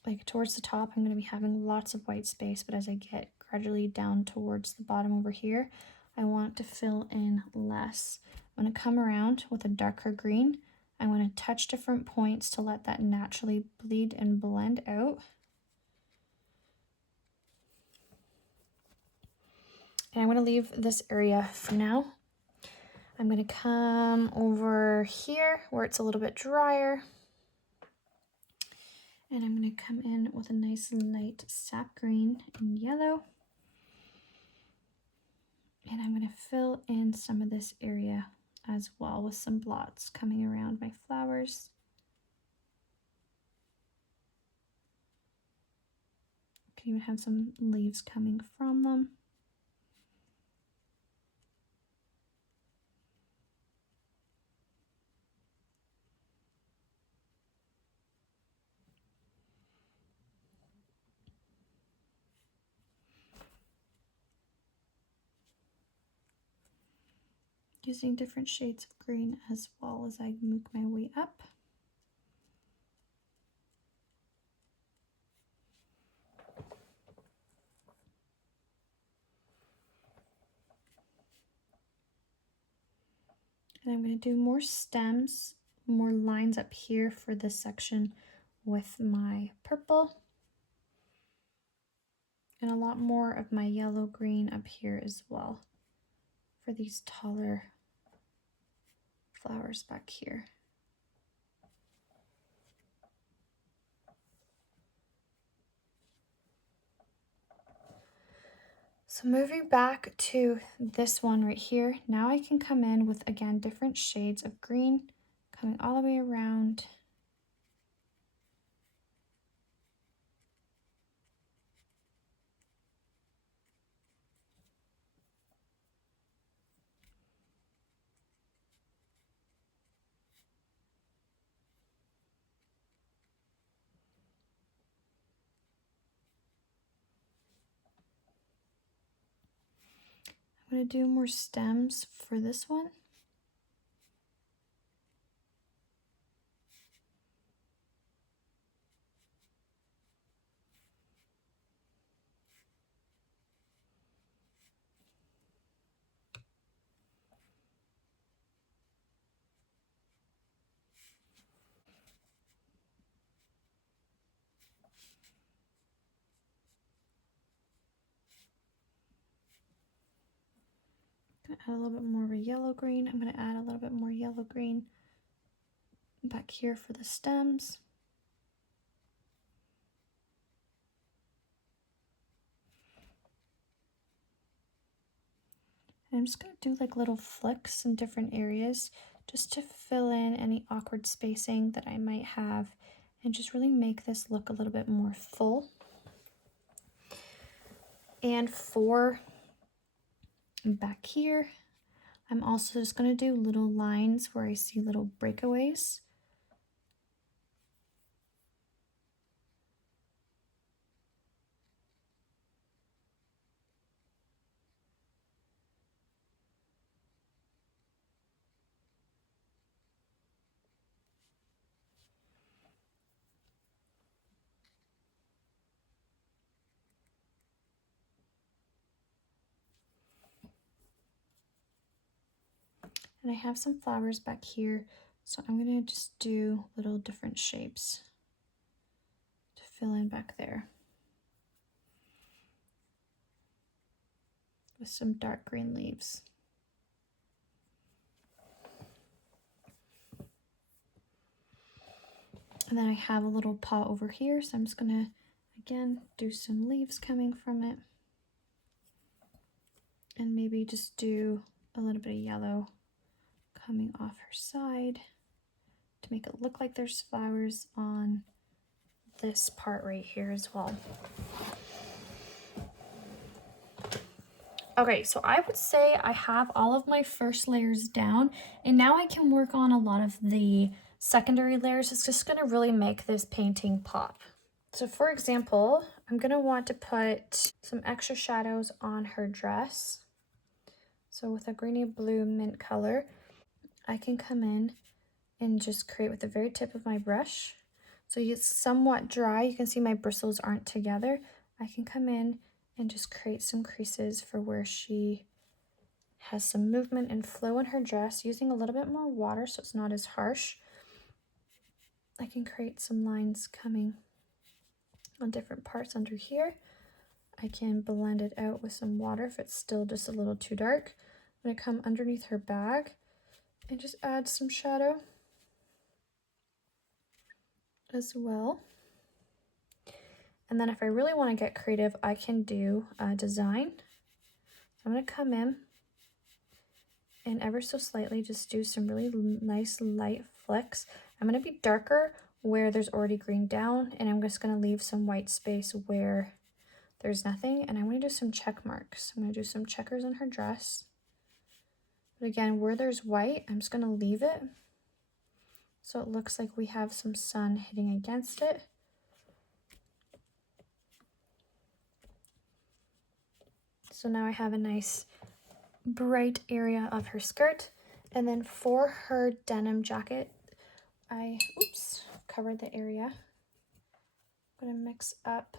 Like towards the top, I'm going to be having lots of white space, but as I get gradually down towards the bottom over here, I want to fill in less. I'm going to come around with a darker green. I'm going to touch different points to let that naturally bleed and blend out. And I'm going to leave this area for now. I'm going to come over here where it's a little bit drier. And I'm going to come in with a nice light sap green and yellow. And I'm going to fill in some of this area as well with some blots coming around my flowers. I can even have some leaves coming from them. Using different shades of green as well as I make my way up. And I'm going to do more stems, more lines up here for this section with my purple. And a lot more of my yellow green up here as well for these taller flowers back here. So moving back to this one right here, now I can come in with, again, different shades of green coming all the way around. I'm going to do more stems for this one. Gonna add a little bit more of a yellow green. I'm going to add a little bit more yellow green back here for the stems. And I'm just going to do like little flicks in different areas just to fill in any awkward spacing that I might have and just really make this look a little bit more full. And for back here, I'm also just going to do little lines where I see little breakaways. And I have some flowers back here, so I'm going to just do little different shapes to fill in back there with some dark green leaves. And then I have a little pot over here, so I'm just going to, again, do some leaves coming from it. And maybe just do a little bit of yellow coming off her side to make it look like there's flowers on this part right here as well. Okay, so I would say I have all of my first layers down, and now I can work on a lot of the secondary layers. It's just going to really make this painting pop. So for example, I'm going to want to put some extra shadows on her dress. So with a greeny blue mint color, I can come in and just create with the very tip of my brush. So it's somewhat dry. You can see my bristles aren't together. I can come in and just create some creases for where she has some movement and flow in her dress, using a little bit more water so it's not as harsh. I can create some lines coming on different parts under here. I can blend it out with some water if it's still just a little too dark. I'm going to come underneath her bag and just add some shadow as well. And then if I really want to get creative, I can do a design. I'm going to come in and ever so slightly just do some really nice light flicks. I'm going to be darker where there's already green down, and I'm just going to leave some white space where there's nothing, and I'm going to do some check marks. I'm going to do some checkers on her dress. But again, where there's white, I'm just going to leave it so it looks like we have some sun hitting against it. So now I have a nice bright area of her skirt. And then for her denim jacket, I covered the area. I'm going to mix up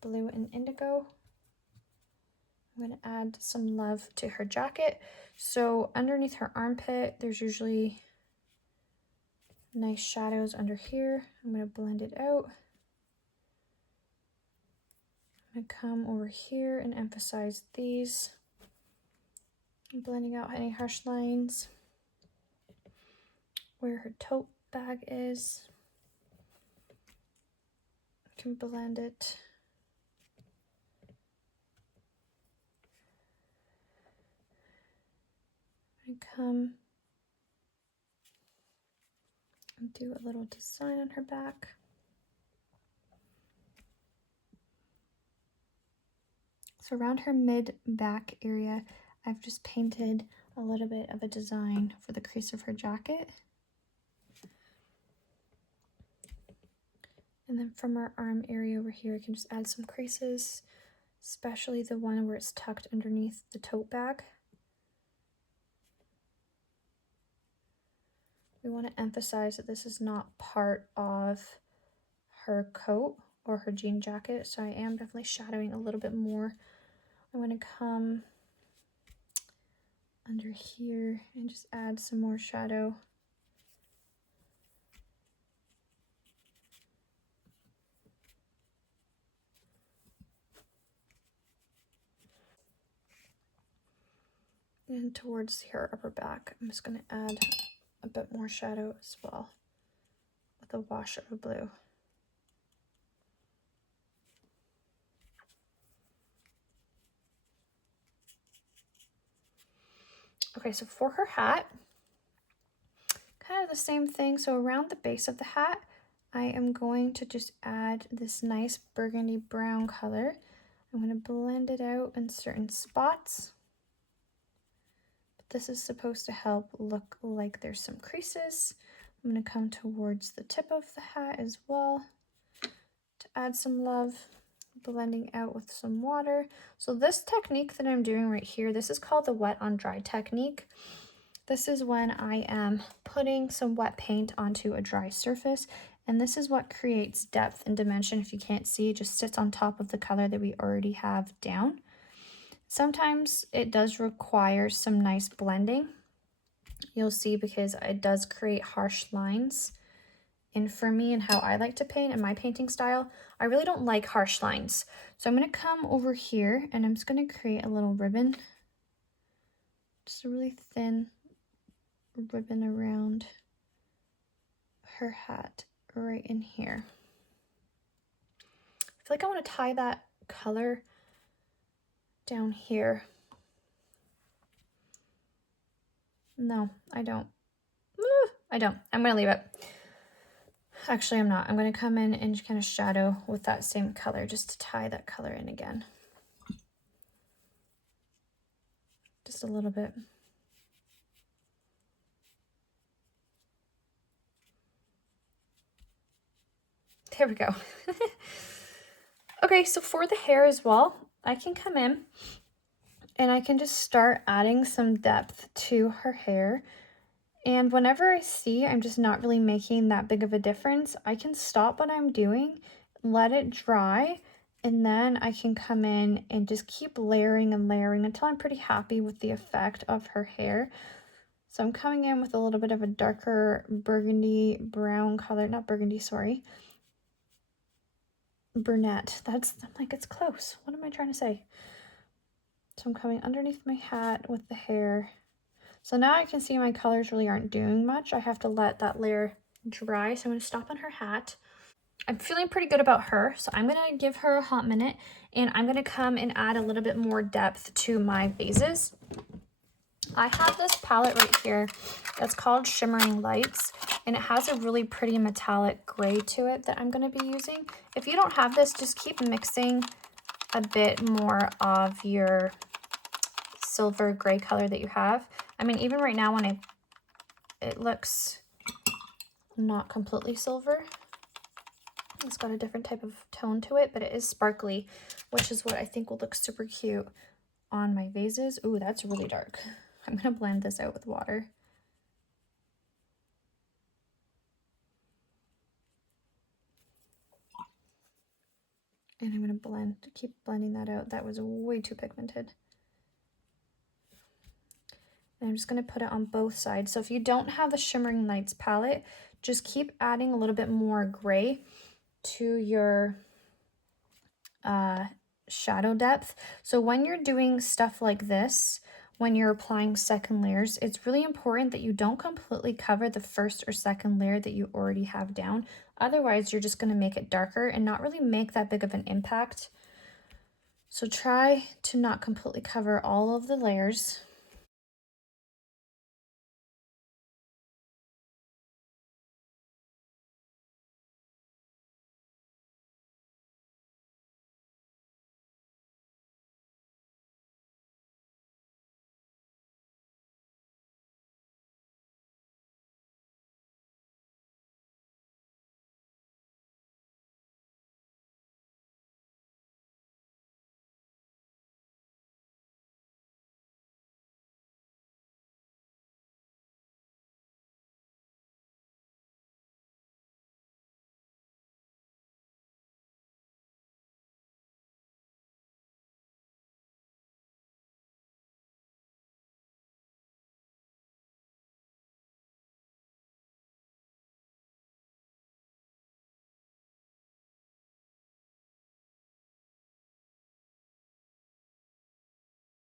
blue and indigo. I'm going to add some love to her jacket. So underneath her armpit, there's usually nice shadows under here. I'm going to blend it out. I'm going to come over here and emphasize these. I'm blending out any harsh lines. Where her tote bag is, I can blend it. I come and do a little design on her back. So around her mid-back area, I've just painted a little bit of a design for the crease of her jacket. And then from our arm area over here, I can just add some creases, especially the one where it's tucked underneath the tote bag. We want to emphasize that this is not part of her coat or her jean jacket, so I am definitely shadowing a little bit more. I'm going to come under here and just add some more shadow. And towards her upper back, I'm just going to add a bit more shadow as well with a wash of blue. Okay, so for her hat, kind of the same thing. So around the base of the hat, I am going to just add this nice burgundy brown color. I'm going to blend it out in certain spots. But this is supposed to help look like there's some creases. I'm going to come towards the tip of the hat as well to add some love, blending out with some water. So this technique that I'm doing right here, this is called the wet on dry technique. This is when I am putting some wet paint onto a dry surface, and this is what creates depth and dimension. If you can't see, it just sits on top of the color that we already have down. Sometimes it does require some nice blending. You'll see, because it does create harsh lines. And for me and how I like to paint and my painting style, I really don't like harsh lines. So I'm going to come over here and I'm just going to create a little ribbon. Just a really thin ribbon around her hat right in here. I feel like I want to tie that color down here. No, I don't. I'm going to leave it. Actually, I'm not. I'm going to come in and kind of shadow with that same color just to tie that color in again. Just a little bit. There we go. Okay, so for the hair as well, I can come in and I can just start adding some depth to her hair. And whenever I see I'm just not really making that big of a difference, I can stop what I'm doing, let it dry, and then I can come in and just keep layering and layering until I'm pretty happy with the effect of her hair. So I'm coming in with a little bit of a darker burgundy brown color, not burgundy, sorry. Brunette. I'm like, it's close. What am I trying to say? So I'm coming underneath my hat with the hair. So now I can see my colors really aren't doing much. I have to let that layer dry. So I'm going to stop on her hat. I'm feeling pretty good about her. So I'm going to give her a hot minute and I'm going to come and add a little bit more depth to my vases. I have this palette right here that's called Shimmering Lights, and it has a really pretty metallic gray to it that I'm going to be using. If you don't have this, just keep mixing a bit more of your silver gray color that you have. I mean, even right now when it looks not completely silver. It's got a different type of tone to it, but it is sparkly, which is what I think will look super cute on my vases. Ooh, that's really dark. I'm going to blend this out with water. And I'm going to keep blending that out. That was way too pigmented. And I'm just going to put it on both sides. So if you don't have the Shimmering Lights palette, just keep adding a little bit more gray to your shadow depth. So when you're doing stuff like this, when you're applying second layers, it's really important that you don't completely cover the first or second layer that you already have down. Otherwise, you're just going to make it darker and not really make that big of an impact. So try to not completely cover all of the layers.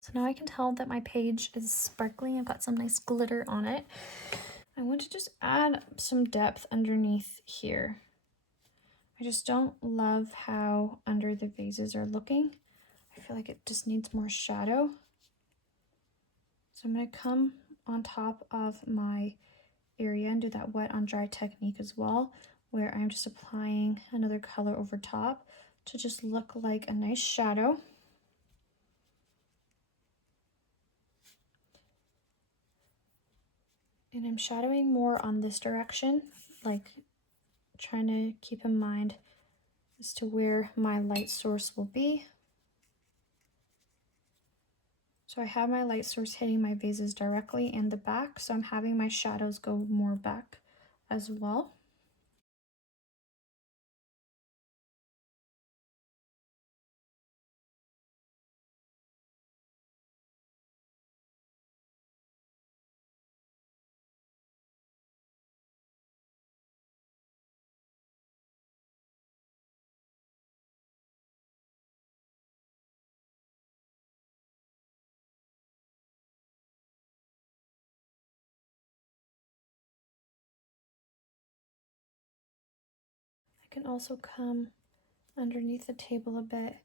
So now I can tell that my page is sparkly. I've got some nice glitter on it. I want to just add some depth underneath here. I just don't love how under the vases are looking. I feel like it just needs more shadow. So I'm going to come on top of my area and do that wet on dry technique as well, where I'm just applying another color over top to just look like a nice shadow. And I'm shadowing more on this direction, like trying to keep in mind as to where my light source will be. So I have my light source hitting my vases directly in the back, so I'm having my shadows go more back as well. I can also come underneath the table a bit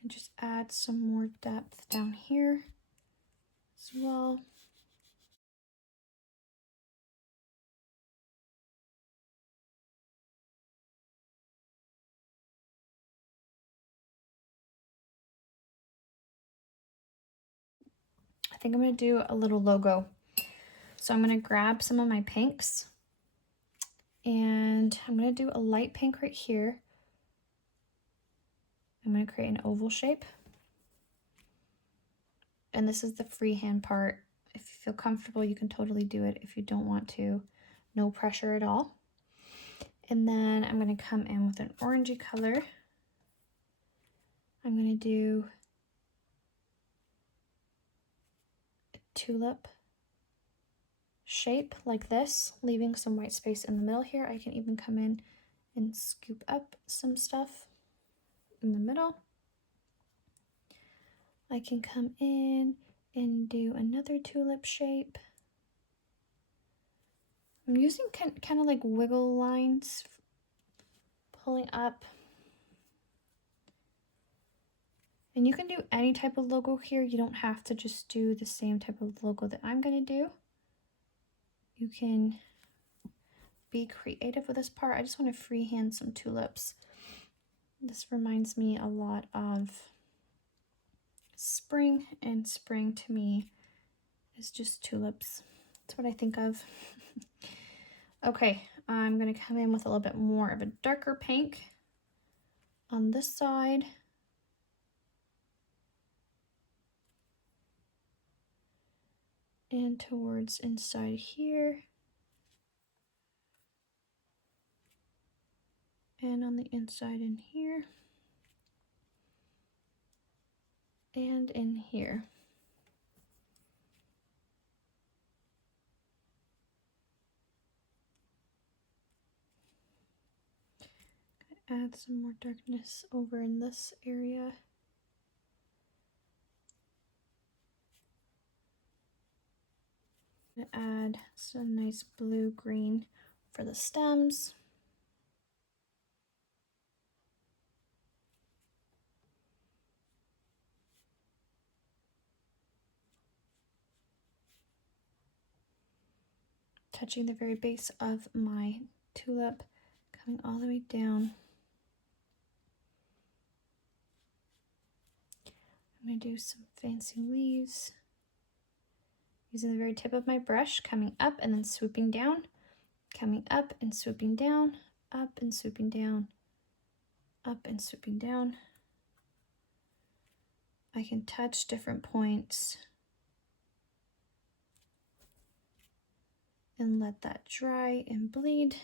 and just add some more depth down here as well. I think I'm going to do a little logo. So I'm going to grab some of my pinks and I'm going to do a light pink right here. I'm going to create an oval shape. And this is the freehand part. If you feel comfortable, you can totally do it. If you don't want to, no pressure at all. And then I'm going to come in with an orangey color. I'm going to do a tulip shape like this, leaving some white space in the middle here. I can even come in and scoop up some stuff in the middle. I can come in and do another tulip shape. I'm using kind of like wiggle lines, pulling up And you can do any type of logo here. You don't have to just do the same type of logo that I'm going to do. You can be creative with this part. I just want to freehand some tulips. This reminds me a lot of spring, and spring to me is just tulips. That's what I think of. Okay, I'm going to come in with a little bit more of a darker pink on this side. And towards inside here. And on the inside in here. And in here. Add some more darkness over in this area. Add some nice blue-green for the stems. Touching the very base of my tulip, coming all the way down. I'm going to do some fancy leaves. Using the very tip of my brush, coming up and then swooping down, coming up and swooping down, up and swooping down, up and swooping down. I can touch different points and let that dry and bleed.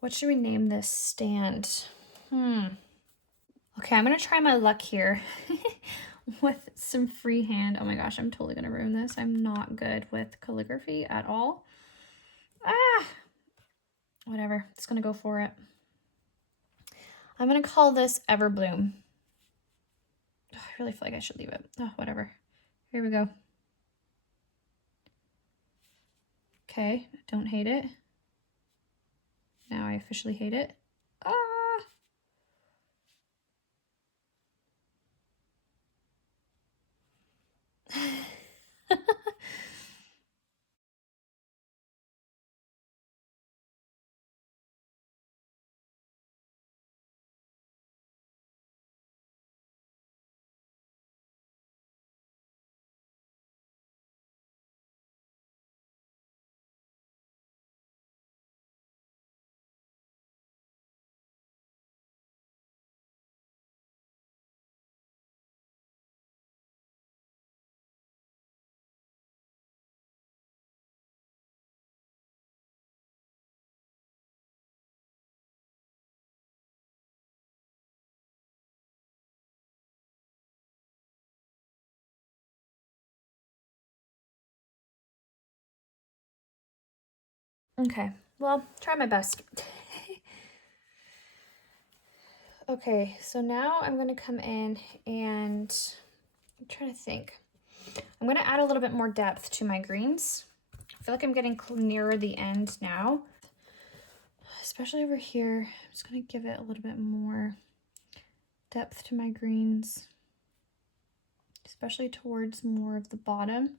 What should we name this stand? Okay, I'm gonna try my luck here with some freehand. Oh my gosh, I'm totally gonna ruin this. I'm not good with calligraphy at all. Ah, whatever, it's gonna go for it. I'm gonna call this Everbloom. Oh, I really feel like I should leave it. Oh, whatever. Here we go. Okay, don't hate it. Now I officially hate it. Ah! Okay, well, try my best. Okay, so now I'm gonna come in and I'm trying to think. I'm gonna add a little bit more depth to my greens. I feel like I'm getting nearer the end now, especially over here. I'm just gonna give it a little bit more depth to my greens, especially towards more of the bottom.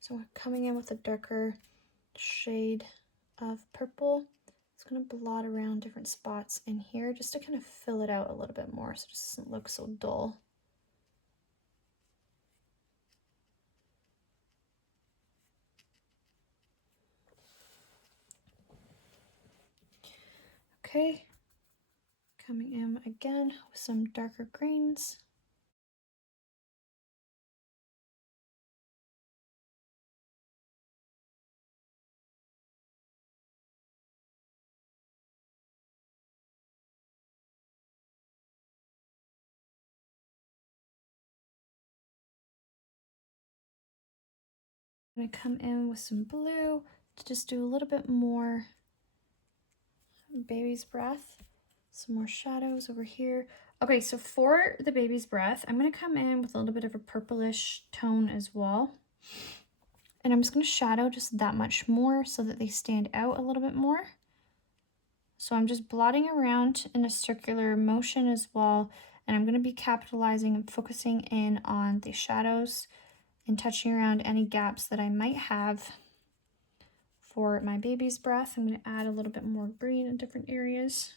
So we're coming in with a darker shade of purple. It's gonna blot around different spots in here just to kind of fill it out a little bit more so it doesn't look so dull. Okay, coming in again with some darker greens. I'm going to come in with some blue to just do a little bit more baby's breath. Some more shadows over here. Okay, so for the baby's breath, I'm going to come in with a little bit of a purplish tone as well. And I'm just going to shadow just that much more so that they stand out a little bit more. So I'm just blotting around in a circular motion as well. And I'm going to be capitalizing and focusing in on the shadows and touching around any gaps that I might have for my baby's breath. I'm going to add a little bit more green in different areas.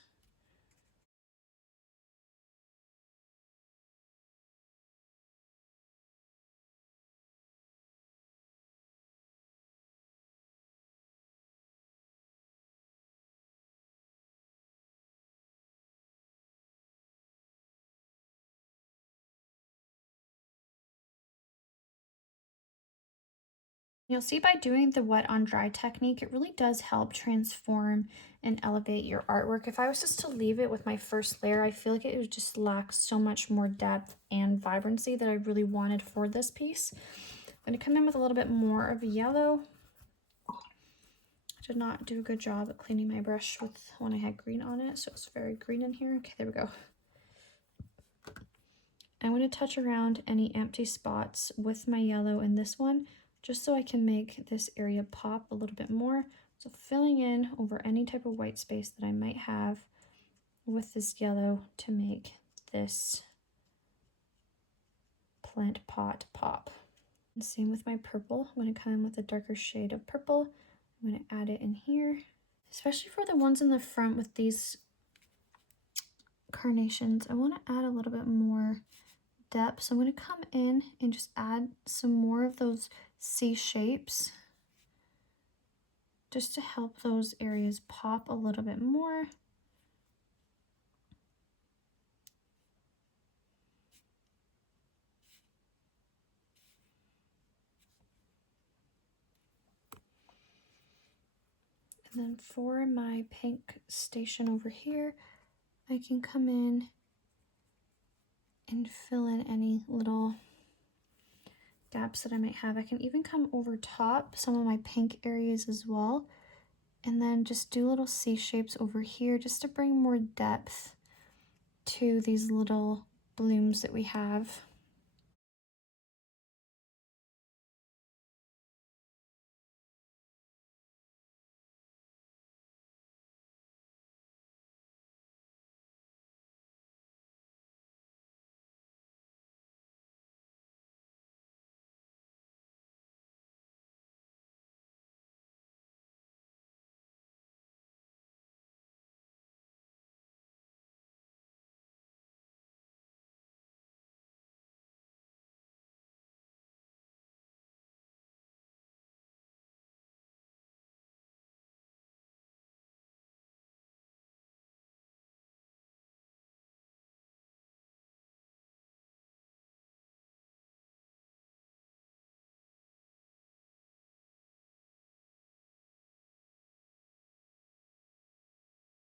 You'll see by doing the wet on dry technique, it really does help transform and elevate your artwork. If I was just to leave it with my first layer, I feel like it would just lack so much more depth and vibrancy that I really wanted for this piece. I'm going to come in with a little bit more of yellow. I did not do a good job at cleaning my brush with when I had green on it, so it's very green in here. Okay, there we go. I'm going to touch around any empty spots with my yellow in this one, just so I can make this area pop a little bit more. So filling in over any type of white space that I might have with this yellow to make this plant pot pop. And same with my purple. I'm going to come in with a darker shade of purple. I'm going to add it in here, especially for the ones in the front with these carnations. I want to add a little bit more depth. So I'm going to come in and just add some more of those C shapes just to help those areas pop a little bit more. And then for my pink station over here, I can come in and fill in any little gaps that I might have. I can even come over top some of my pink areas as well, and then just do little C shapes over here just to bring more depth to these little blooms that we have.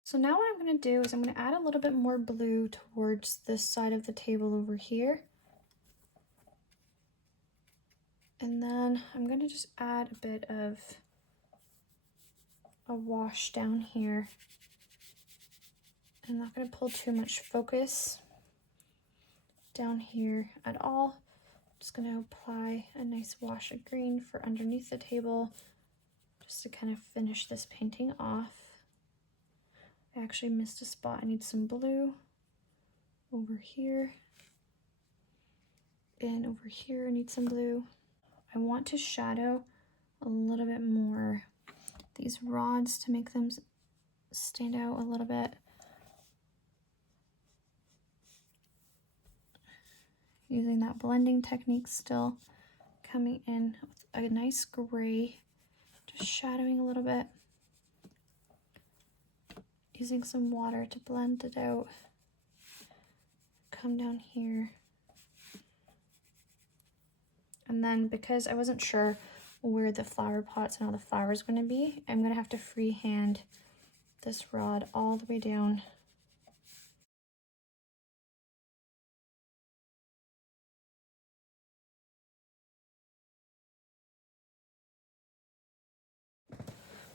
So now what I'm going to do is I'm going to add a little bit more blue towards this side of the table over here. And then I'm going to just add a bit of a wash down here. I'm not going to pull too much focus down here at all. I'm just going to apply a nice wash of green for underneath the table just to kind of finish this painting off. I actually missed a spot. I need some blue over here. And over here I need some blue. I want to shadow a little bit more these rods to make them stand out a little bit. Using that blending technique still, coming in with a nice gray, just shadowing a little bit. Using some water to blend it out. Come down here. And then because I wasn't sure where the flower pots and all the flowers are going to be, I'm going to have to freehand this rod all the way down.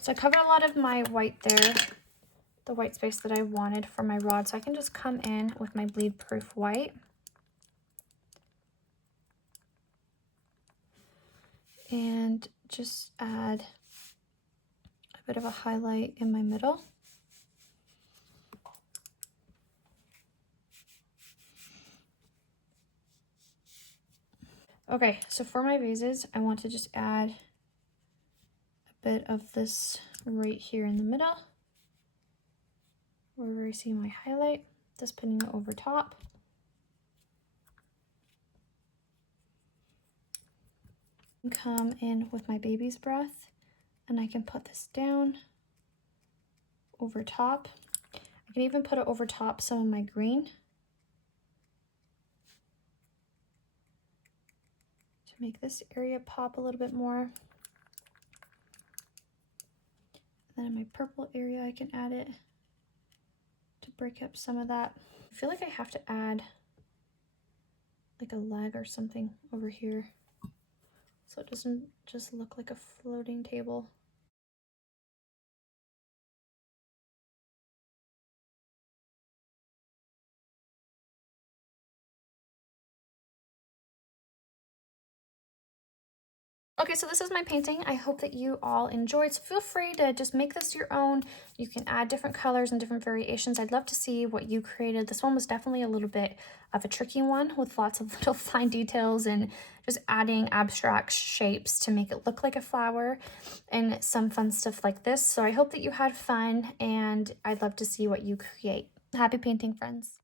So I covered a lot of my white there, the white space that I wanted for my rod. So I can just come in with my bleed proof white. And just add a bit of a highlight in my middle. Okay, so for my vases, I want to just add a bit of this right here in the middle, wherever I see my highlight, just putting it over top. Come in with my baby's breath, and I can put this down over top. I can even put it over top some of my green to make this area pop a little bit more. Then in my purple area, I can add it to break up some of that. I feel like I have to add like a leg or something over here so it doesn't just look like a floating table. Okay, so this is my painting. I hope that you all enjoyed. So feel free to just make this your own. You can add different colors and different variations. I'd love to see what you created. This one was definitely a little bit of a tricky one with lots of little fine details and just adding abstract shapes to make it look like a flower and some fun stuff like this. So I hope that you had fun, and I'd love to see what you create. Happy painting, friends.